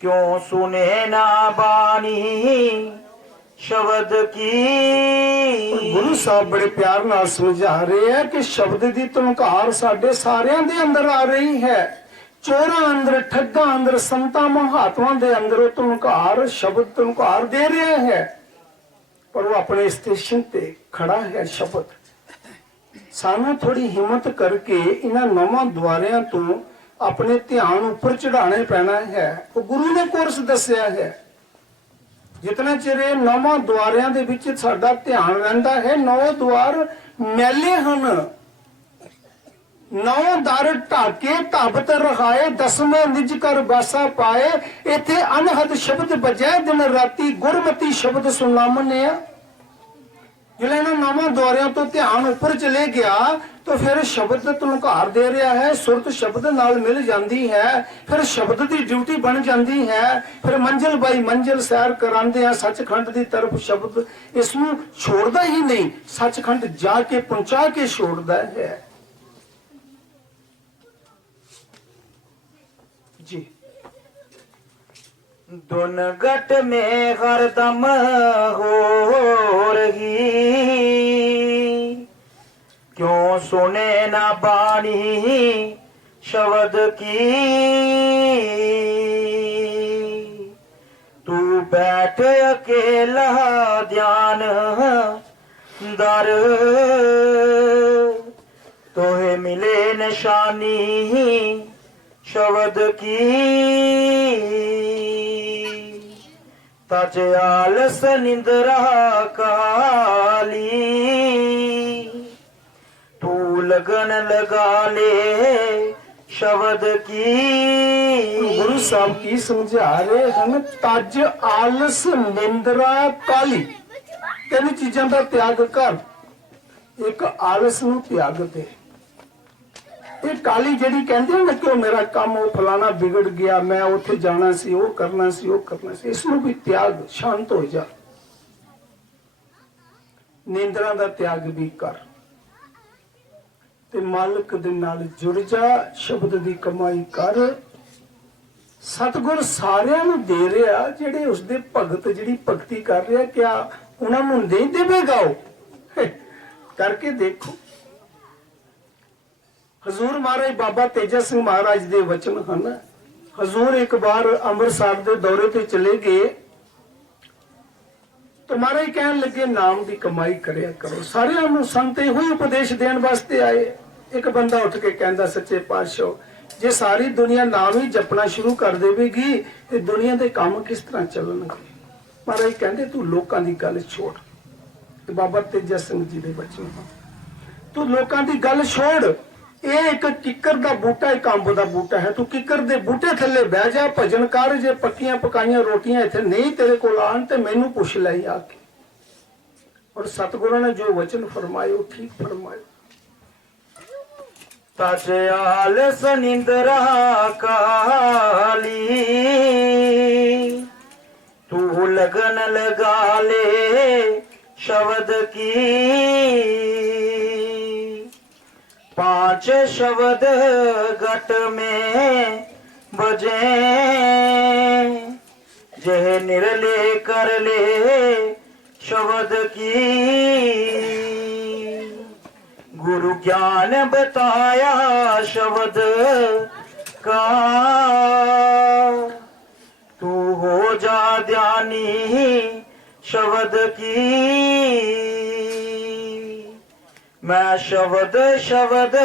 क्यों सुने ना बानी शब्द की। गुरु साहब बड़े प्यार नाल समझा रहे हैं कि शब्द की तुनकार साडे सारियां दे अंदर आ रही है। चोरा अंदर, ठग्गा अंदर, संतां महात्मा दे अंदर तुनकार शब्द तुनकार दे रहे हैं। ਪਰ ਉਹ ਆਪਣੇ ਸਟੇਸ਼ਨ ਤੇ ਖੜਾ ਹੈ ਸ਼ਬਦ। ਸਾਨੂੰ ਥੋੜੀ ਹਿੰਮਤ ਕਰਕੇ ਇਹਨਾਂ ਨਵਾਂ ਦੁਆਰਿਆਂ ਤੋਂ ਆਪਣੇ ਧਿਆਨ ਉੱਪਰ ਚੜਾਣੇ ਪੈਣਾ ਹੈ। ਉਹ ਗੁਰੂ ਨੇ ਕੋਰਸ ਦੱਸਿਆ ਹੈ। ਜਿਤਨਾ ਚਿਰ ਇਹ ਨਵਾਂ ਦੁਆਰਿਆਂ ਦੇ ਵਿੱਚ ਸਾਡਾ ਧਿਆਨ ਰਹਿੰਦਾ ਹੈ, ਨੌ ਦੁਆਰ ਮੈਲੇ ਹਨ। ਨੌ ਦਰ ਢਾਕੇ ਢਾਬਤ ਰਹਾਏ, ਦਸਵੇਂ ਨਿਜ ਕਰ ਬਾਸਾ ਪਾਏ। ਇੱਥੇ ਅਨਹਦ ਸ਼ਬਦ ਬਜੈ ਦਿਨ ਰਾਤੀ, ਗੁਰਮਤੀ ਸ਼ਬਦ ਸੁਨਾਮਨੇ ਆ। ਜਿਹੜਾ ਇਹਨਾਂ ਨਵਾਂ ਦੁਆਰਿਆਂ ਤੋਂ ਧਿਆਨ ਉੱਪਰ ਚਲੇ ਗਿਆ ਤਾਂ ਫਿਰ ਸ਼ਬਦ ਧੁਨਕਾਰ ਦੇ ਰਿਹਾ ਹੈ, ਸੁਰਤ ਸ਼ਬਦ ਨਾਲ ਮਿਲ ਜਾਂਦੀ ਹੈ, ਫਿਰ ਸ਼ਬਦ ਦੀ ਡਿਊਟੀ ਬਣ ਜਾਂਦੀ ਹੈ। ਫਿਰ ਮੰਜ਼ਿਲ ਬਾਈ ਮੰਜ਼ਿਲ ਸੈਰ ਕਰਾਉਂਦੇ ਆ ਸੱਚਖੰਡ ਦੀ ਤਰਫ। ਸ਼ਬਦ ਇਸ ਨੂੰ ਛੋੜਦਾ ਹੀ ਨਹੀਂ, ਸੱਚਖੰਡ ਜਾ ਕੇ ਪਹੁੰਚਾ ਕੇ ਛੋੜਦਾ ਹੈ ਜੀ। धुन घट में हरदम हो रही, क्यों सुने ना बाणी शब्द की। तू बैठ अकेला ध्यान दर, तोहे मिले निशानी शब्द की। तज आलस निंद्रा काली, तू लगन लगा ले शब्द की। गुरु साहब की समझा रहे हैं, तज आलस निंद्रा काली, तीन चीजों का त्याग कर। एक आलस नूं त्याग दे। ਇਹ ਕਾਲੀ ਜਿਹੜੀ ਕਹਿੰਦੇ ਨੇ ਕਿ ਮੇਰਾ ਕੰਮ ਉਹ ਫਲਾਣਾ ਵਿਗੜ ਗਿਆ, ਮੈਂ ਉੱਥੇ ਜਾਣਾ ਸੀ, ਉਹ ਕਰਨਾ ਸੀ, ਉਹ ਕਰਨਾ ਸੀ, ਇਸ ਨੂੰ ਵੀ ਤਿਆਗ, ਸ਼ਾਂਤ ਹੋ ਜਾ। ਨੀਂਦਰਾਂ ਦਾ ਤਿਆਗ ਵੀ ਕਰ ਤੇ ਮਾਲਕ ਦੇ ਨਾਲ ਜੁੜ ਜਾ, ਸ਼ਬਦ ਦੀ ਕਮਾਈ ਕਰ। ਸਤਿਗੁਰ ਸਾਰਿਆਂ ਨੂੰ ਦੇ ਰਿਹਾ, ਜਿਹੜੇ ਉਸਦੇ ਭਗਤ ਜਿਹੜੀ ਭਗਤੀ ਕਰ ਰਿਹਾ, ਕਿਆ ਉਹਨਾਂ ਨੂੰ ਨਹੀਂ ਦੇਵੇਗਾ? ਉਹ ਕਰਕੇ ਦੇਖੋ। ਹਜ਼ੂਰ ਮਹਾਰਾਜ ਬਾਬਾ ਤੇਜਾ ਸਿੰਘ ਮਹਾਰਾਜ ਦੇ ਵਚਨ ਹਨ। ਹਜ਼ੂਰ ਇੱਕ ਵਾਰ ਅੰਮ੍ਰਿਤਸਰ ਦੇ ਦੌਰੇ ਤੇ ਚਲੇ ਗਏ ਤਾਂ ਮਹਾਰਾਜ ਕਹਿਣ ਲੱਗੇ ਨਾਮ ਦੀ ਕਮਾਈ ਕਰਿਆ ਕਰੋ। ਸਾਰਿਆਂ ਨੂੰ ਸੰਤ ਇਹੋ ਹੀ ਉਪਦੇਸ਼ ਦੇਣ ਵਾਸਤੇ ਆਏ। ਇੱਕ ਬੰਦਾ ਉੱਠ ਕੇ ਕਹਿੰਦਾ, ਸੱਚੇ ਪਾਤਸ਼ਾਹ, ਜੇ ਸਾਰੀ ਦੁਨੀਆ ਨਾਮ ਹੀ ਜਪਣਾ ਸ਼ੁਰੂ ਕਰ ਦੇਵੇਗੀ ਤੇ ਦੁਨੀਆ ਦੇ ਕੰਮ ਕਿਸ ਤਰ੍ਹਾਂ ਚੱਲਣਗੇ? ਮਹਾਰਾਜ ਕਹਿੰਦੇ ਤੂੰ ਲੋਕਾਂ ਦੀ ਗੱਲ ਛੋੜ। ਤੇ ਬਾਬਾ ਤੇਜਾ ਸਿੰਘ ਜੀ ਦੇ ਵਚਨ, ਤੂੰ ਲੋਕਾਂ ਦੀ ਗੱਲ ਛੋੜ। ਇਹ ਇੱਕ ਕਿੱਕਰ ਦਾ ਬੂਟਾ, ਇੱਕ ਅੰਬ ਦਾ ਬੂਟਾ ਹੈ। ਤੂੰ ਕਿੱਕਰ ਦੇ ਬੂਟੇ ਥੱਲੇ ਬਹਿ ਜਾ, ਭਜਨ ਕਰ। ਜੇ ਪੱਕੀਆਂ ਪਕਾਈਆਂ ਰੋਟੀਆਂ ਇੱਥੇ ਨਹੀਂ ਤੇਰੇ ਕੋਲ ਆਣ ਤੇ ਮੈਨੂੰ ਪੁੱਛ ਲੈ ਆ ਕੇ। ਔਰ ਸਤਿਗੁਰਾਂ ਨੇ ਜੋ ਵਚਨ ਫਰਮਾਏ ਉਹ ਠੀਕ ਫਰਮਾਏ। तज आलस निंद्रा काली, तू लगन लगा ले शब्द की। पांच शब्द घट में बजे, जह निरले कर ले शब्द की। गुरु ज्ञान बताया शब्द का, तू हो जा ध्यानी शब्द की। मैं शब्द शब्द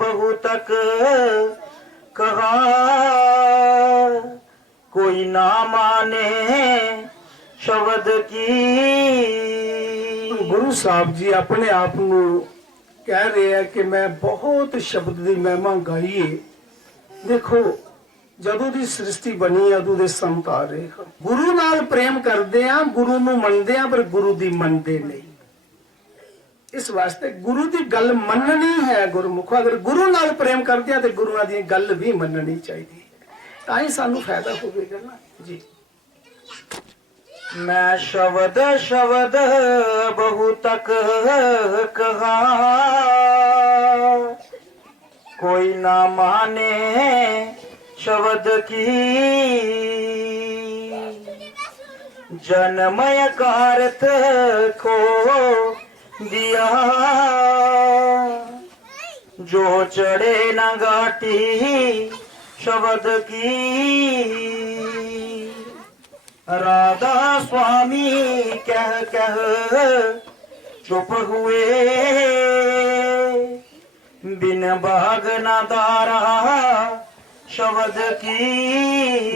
बहु तक कहा, कोई ना माने शब्द की। ਗੁਰੂ ਸਾਹਿਬ ਜੀ ਆਪਣੇ ਆਪ ਨੂੰ ਕਹਿ ਰਹੇ ਆ ਕਿ ਮੈਂ ਬਹੁਤ ਸ਼ਬਦ ਦੀ ਮਹਿਮਾ ਗਾਈ ਏ। ਦੇਖੋ, ਜਦੋਂ ਦੀ ਸ੍ਰਿਸ਼ਟੀ ਬਣੀ ਉਦੋਂ ਦੇ ਸੰਤ ਆ ਰਹੇ ਹਨ। ਗੁਰੂ ਨਾਲ ਪ੍ਰੇਮ ਕਰਦੇ ਆ, ਗੁਰੂ ਨੂੰ ਮੰਨਦੇ ਆ, ਪਰ ਗੁਰੂ ਦੀ ਮੰਨਦੇ ਨਹੀਂ। ਇਸ ਵਾਸਤੇ ਗੁਰੂ ਦੀ ਗੱਲ ਮੰਨਣੀ ਹੈ ਗੁਰਮੁਖੋ। ਅਗਰ ਗੁਰੂ ਨਾਲ ਪ੍ਰੇਮ ਕਰਦੇ ਆ ਤੇ ਗੁਰੂਆਂ ਦੀ ਗੱਲ ਵੀ ਮੰਨਣੀ ਚਾਹੀਦੀ ਹੈ, ਤਾਂ ਹੀ ਸਾਨੂੰ ਫਾਇਦਾ ਹੋਵੇਗਾ ਨਾ ਜੀ। मैं शब्द शब्द बहु तक कहा, कोई ना माने शब्द की। जन्मय कारत खो दिया, जो चढ़े न घाटी शब्द की। राधा स्वामी कह कह चुप हुए, बिन बाग न दारा शब्द की।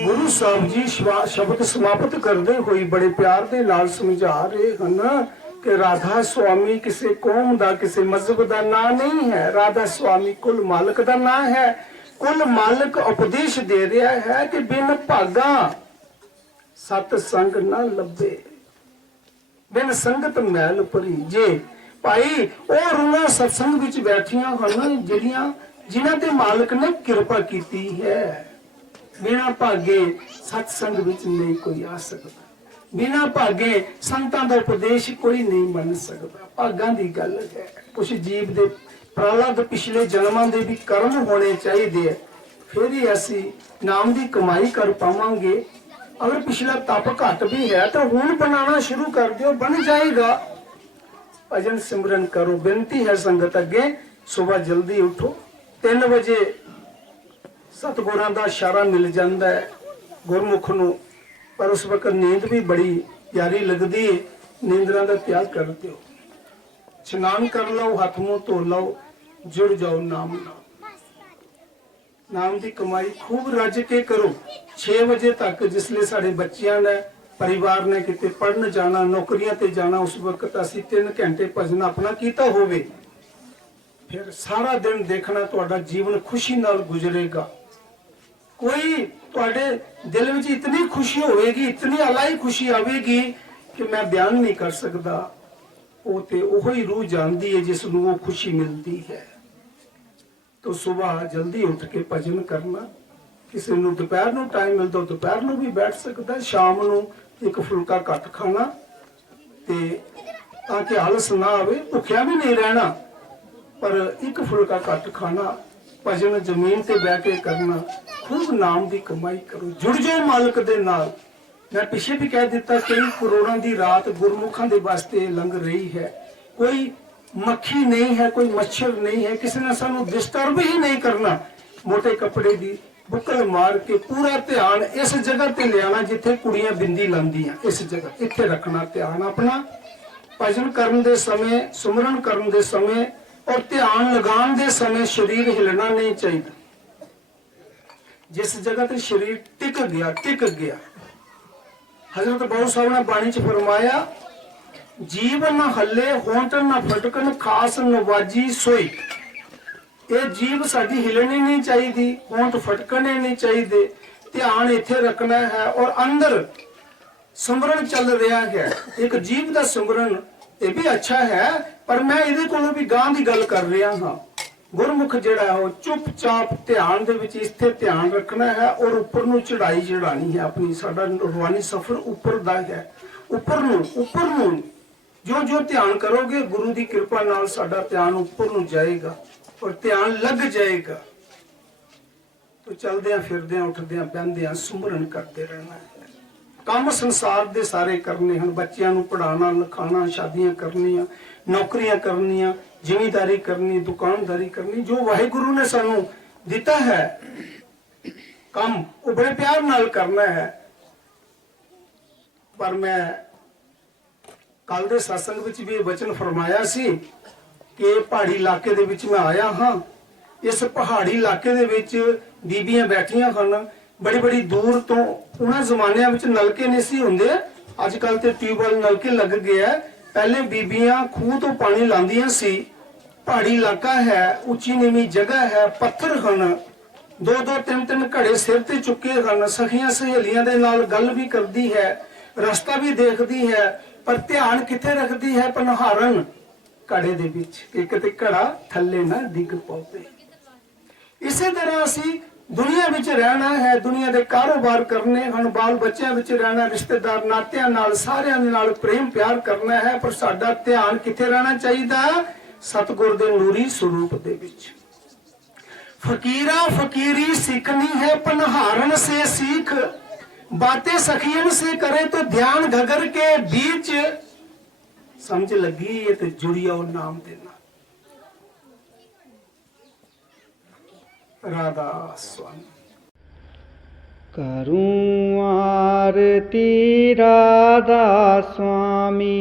ਗੁਰੂ ਸਾਹਿਬ ਜੀ ਸ਼ਬਦ ਸਮਾਪਤ ਕਰਦੇ ਹੋਏ ਬੜੇ ਪਿਆਰ ਦੇ ਨਾਲ ਸਮਝਾ ਰਹੇ ਹਨ ਕਿ ਰਾਧਾ ਸੁਆਮੀ ਕਿਸੇ ਕੌਮ ਦਾ, ਕਿਸੇ ਮਜ਼ਹਬ ਦਾ ਨਾਂ ਨਹੀਂ ਹੈ। ਰਾਧਾ ਸੁਆਮੀ ਕੁੱਲ ਮਾਲਕ ਦਾ ਨਾਂ ਹੈ। ਕੁੱਲ ਮਾਲਕ ਉਪਦੇਸ਼ ਦੇ ਰਿਹਾ ਹੈ ਕਿ ਬਿਨ ਭਾਗਾ ਸਤ ਸੰਗ ਨਾ ਲੱਭੇ, ਬਿਨ ਸੰਗਤ ਮੈਲ ਭਰੀ। ਜੇ ਭਾਈ ਉਹ ਰੂਹਾਂ ਸਤਸੰਗ ਵਿੱਚ ਬੈਠੀਆਂ ਹਨ ਜਿਨ੍ਹਾਂ ਤੇ ਮਾਲਕ ਨੇ ਕਿਰਪਾ ਕੀਤੀ ਹੈ, ਬਿਨਾਂ ਭਾਗੇ ਸਤਸੰਗ ਵਿੱਚ ਨਹੀਂ ਕੋਈ ਆ ਸਕਦਾ, ਬਿਨਾਂ ਭਾਗੇ ਸੰਤਾਂ ਦਾ ਉਪਦੇਸ਼ ਕੋਈ ਨਹੀਂ ਮੰਨ ਸਕਦਾ। ਭਾਗਾਂ ਦੀ ਗੱਲ ਹੈ। ਕੁਛ ਜੀਵ ਦੇ ਪ੍ਰਹਲਾਦ ਪਿਛਲੇ ਜਨਮਾਂ ਦੇ ਵੀ ਕਰਮ ਹੋਣੇ ਚਾਹੀਦੇ ਆ, ਫਿਰ ਹੀ ਅਸੀਂ ਨਾਮ ਦੀ ਕਮਾਈ ਕਰ ਪਾਵਾਂਗੇ। ਅਗਰ ਪਿਛਲਾ ਤਪ ਘੱਟ ਵੀ ਹੈ ਤਾਂ ਹੁਣ ਬਣਾਉਣਾ ਸ਼ੁਰੂ ਕਰ ਦਿਓ, ਬਣ ਜਾਏਗਾ। ਭਜਨ ਸਿਮਰਨ ਕਰੋ। ਬੇਨਤੀ ਹੈ ਸੰਗਤ ਅੱਗੇ, ਸਵੇਰ ਜਲਦੀ ਉਠੋ। 3 ਵਜੇ ਸਤਿਗੁਰਾਂ ਦਾ ਇਸ਼ਾਰਾ ਮਿਲ ਜਾਂਦਾ ਹੈ ਗੁਰਮੁਖ ਨੂੰ, ਪਰ ਉਸ ਵਕਤ ਨੀਂਦ ਵੀ ਬੜੀ ਪਿਆਰੀ ਲੱਗਦੀ ਹੈ। ਨੀਂਦਰਾਂ ਦਾ ਤਿਆਗ ਕਰ ਦਿਓ, ਇਸ਼ਨਾਨ ਕਰ ਲਓ, ਹੱਥ ਮੂੰਹ ਧੋ ਲਓ, ਜੁੜ ਜਾਓ ਨਾਮ ਨਾਲ। ਨਾਮ ਦੀ ਕਮਾਈ ਖੂਬ ਰੱਜ ਕੇ ਕਰੋ। 6 ਵਜੇ ਤੱਕ ਜਿਸਲੇ ਸਾਡੇ ਬੱਚਿਆਂ ਨੇ, ਪਰਿਵਾਰ ਨੇ ਕਿਤੇ ਪੜਨ ਜਾਣਾ, ਨੌਕਰੀਆਂ ਤੇ ਜਾਣਾ, ਉਸ ਵਕਤ ਅਸੀਂ 3 ਘੰਟੇ ਭਜਨ ਆਪਣਾ ਕੀਤਾ ਹੋਵੇ, ਫਿਰ ਸਾਰਾ ਦਿਨ ਦੇਖਣਾ ਤੁਹਾਡਾ ਜੀਵਨ ਖੁਸ਼ੀ ਨਾਲ ਗੁਜ਼ਰੇਗਾ। ਕੋਈ ਤੁਹਾਡੇ ਦਿਲ ਵਿੱਚ ਇਤਨੀ ਖੁਸ਼ੀ ਹੋਵੇਗੀ, ਇਤਨੀ ਅਲਾਈ ਖੁਸ਼ੀ ਆਵੇਗੀ ਕਿ ਮੈਂ ਬਿਆਨ ਨਹੀਂ ਕਰ ਸਕਦਾ। ਉਹ ਤੇ ਉਹੀ ਰੂਹ ਜਾਣਦੀ ਹੈ ਜਿਸ ਨੂੰ ਉਹ ਖੁਸ਼ੀ ਮਿਲਦੀ ਹੈ। तो सुबह जल्दी उठ के भजन करना। किसी ਨੂੰ ਦੁਪਹਿਰ ਨੂੰ ਟਾਈਮ ਮਿਲਦਾ ਦੁਪਹਿਰ ਨੂੰ ਵੀ ਬੈਠ ਸਕਦਾ, ਸ਼ਾਮ ਨੂੰ ਇੱਕ ਫੁਲਕਾ ਘੱਟ ਖਾਣਾ ਤੇ ਤਾਂ ਕਿ ਆਲਸ ਨਾ ਆਵੇ। ਭੁੱਖਿਆ ਵੀ ਨਹੀਂ ਰਹਿਣਾ, ਪਰ ਇੱਕ ਫੁਲਕਾ ਘੱਟ ਖਾਣਾ, ਭਜਨ ਜ਼ਮੀਨ ਤੇ ਬਹਿ ਕੇ ਕਰਨਾ। ਖੂਬ ਨਾਮ ਦੀ ਕਮਾਈ ਕਰੋ, ਜੁੜ ਜਾਓ ਮਾਲਕ ਦੇ ਨਾਲ। ਮੈਂ ਪਿੱਛੇ ਵੀ ਕਹਿ ਦਿੱਤਾ, ਕਈ ਕਰੋੜਾਂ ਦੀ ਰਾਤ ਗੁਰਮੁਖਾਂ ਦੇ ਵਾਸਤੇ ਲੰਘ ਰਹੀ ਹੈ। ਕੋਈ मक्खी नहीं है, कोई मच्छर नहीं है, किसी ने सानू डिस्टर्ब ही नहीं करना। मोटे कपड़े दी बुकल मार के पूरा ध्यान इस जगह ते ले आना जिथे कुड़ियां बिंदी लांदियां, इस जगह इत्थे रखना ध्यान अपना। भजन करन दे समय, सुमरन करन दे समय और ध्यान लगान दे समय शरीर हिलना नहीं चाहिए। जिस जगह ते शरीर टिक गया। हजरत बाबू साहब ने बाणी च फरमाया, जीव न हले होंठ न फटकन खास नवाजी सोई। ये जीव साडी हिलनी नहीं चाहिए, होंठ फटकने नहीं चाहिए। ध्यान इत्थे रखना है और अंदर सिमरन चल रहा है। एक जीव का सिमरन ये भी अच्छा है, पर मैं इहदे कोलों भी गां दी गल कर रहा हाँ। गुरमुख जिहड़ा है चुपचाप ध्यान दे विच इत्थे ध्यान रखना है और उपर नूं चढ़ाई चढ़ानी है अपनी। साडा रूहानी सफर उपर दा है, उपर नूं जो जो ध्यान करोगे गुरु की कृपा नाल साडा ध्यान ऊपर नूं जाएगा और ध्यान लग जाएगा। तो चलदे फिरदे उठदे बहंदे सुमरन करते रहना है। काम संसार दे सारे करने हैं, बच्चों नूं पढ़ाना लिखाना, शादियां करनियां, नौकरियां करनियां, जिमीदारी करनी, दुकानदारी करनी। जो वाहिगुरु ने सानू दिता है काम वो बड़े प्यार नाल करना है। पर मैं कल दे सत्संग विच भी वचन फरमाया सी कि पहाड़ी इलाके दे विच मैं आया हाँ। इस पहाड़ी इलाके दे विच बीबियां बैठियां हन बड़ी बड़ी दूर तो। उन्हां ज़मानियां विच नलके नहीं सी हुंदे, अजकल ते ट्यूबवेल नलके लग गए है। पहले बीबियां खूह तो पानी लांदियां सी। पहाड़ी इलाका है, उच्ची नीवी जगह है, पत्थर हन, 2-2 3-3 घड़े सिर ते चुके हन। सखियां सहेलियां दे नाल गल भी करदी है, रस्ता भी देखदी है, पर ध्यान किथे रखती है? पनहारन घड़े दे विच कि किते घड़ा थल्ले ना डिग पवे। इसे तरह असी दुनिया विच रहना है, दुनिया दे कारोबार करने हन, बाल बच्चों विच रहना, रिश्तेदार नातियां नाल सारियां दे नाल प्रेम प्यार करना है। पर साडा ध्यान किथे रहना चाहिए? सतगुर दे नूरी स्वरूप दे विच। फकीरा फकीरी सीखनी है, पनहारन से सीख। बातें सखियन से करे तो ध्यान घगर के बीच। समझ लगी है तो जुड़िया नाम देना। राधा स्वामी। करूं आरती राधा स्वामी,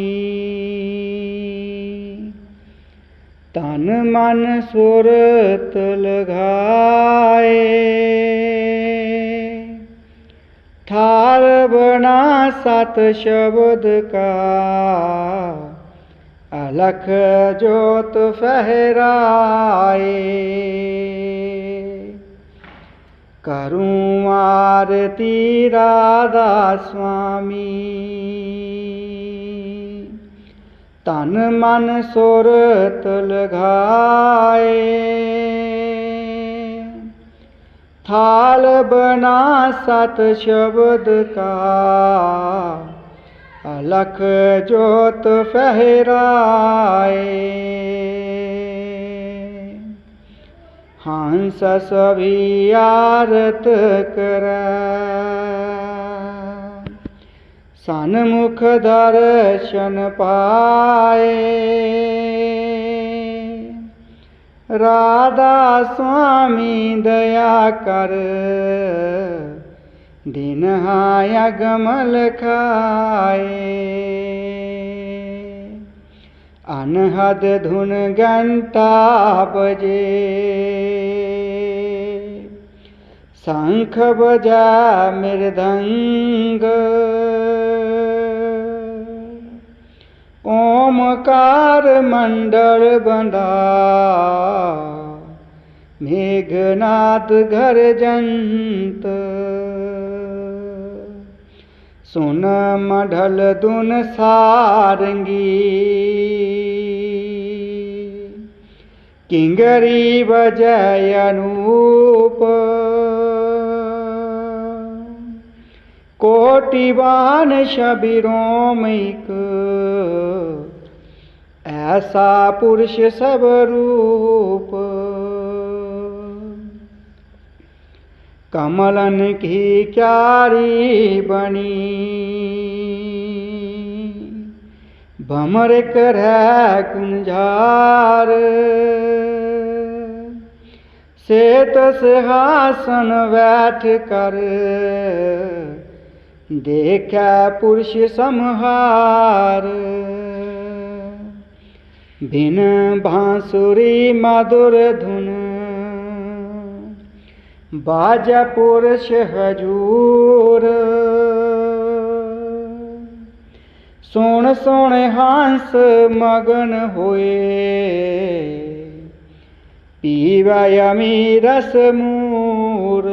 तन मन सुरत लगाए, थाल बना सत शब्द का, अलख जोत फहराए। करूं आरती राधा स्वामी, तन मन सुरत लगाए, थाल बना सत शब्द का, अलख जोत फहराए। हंस सभी आरत करे, सन्मुख दर्शन पाए। राधा स्वामी दया कर, दिन हाया गमल खाए। अनहद धुन घंटा बजे, शंख बजा मृदंग, ओमकार मंडल बंधा, मेघनाद गर्जंत। सुन मढ़ल दुन सारंगी, किंगरी बजय अनूप। कोटिवान शबीरोमिक, ऐसा पुरुष सब रूप। कमलन की क्यारी बनी, भमर करह गुंजार। श्वेत सिंहासन बैठ कर, देखा पुरुष समहार। बिन बांसुरी मधुर धुन, बाजा पुरुष हजूर। सोण सोण हंस मगन होए, पीवा यमी रस मूर।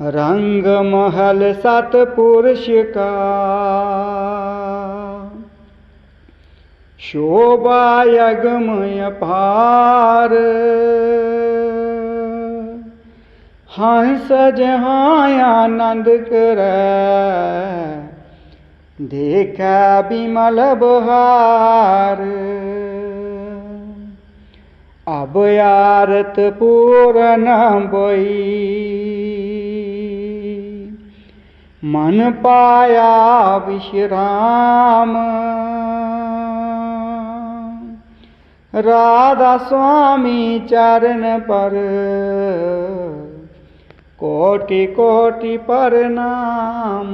रंग महल सतपुरुष का, शोभा यगमय पार। हंस जहाँ आनंद करे, देखा बिमल बहार। अब आरत पूरन बोई, मन पाया विश्राम। राधा स्वामी चरण पर, कोटि कोटि प्रणाम।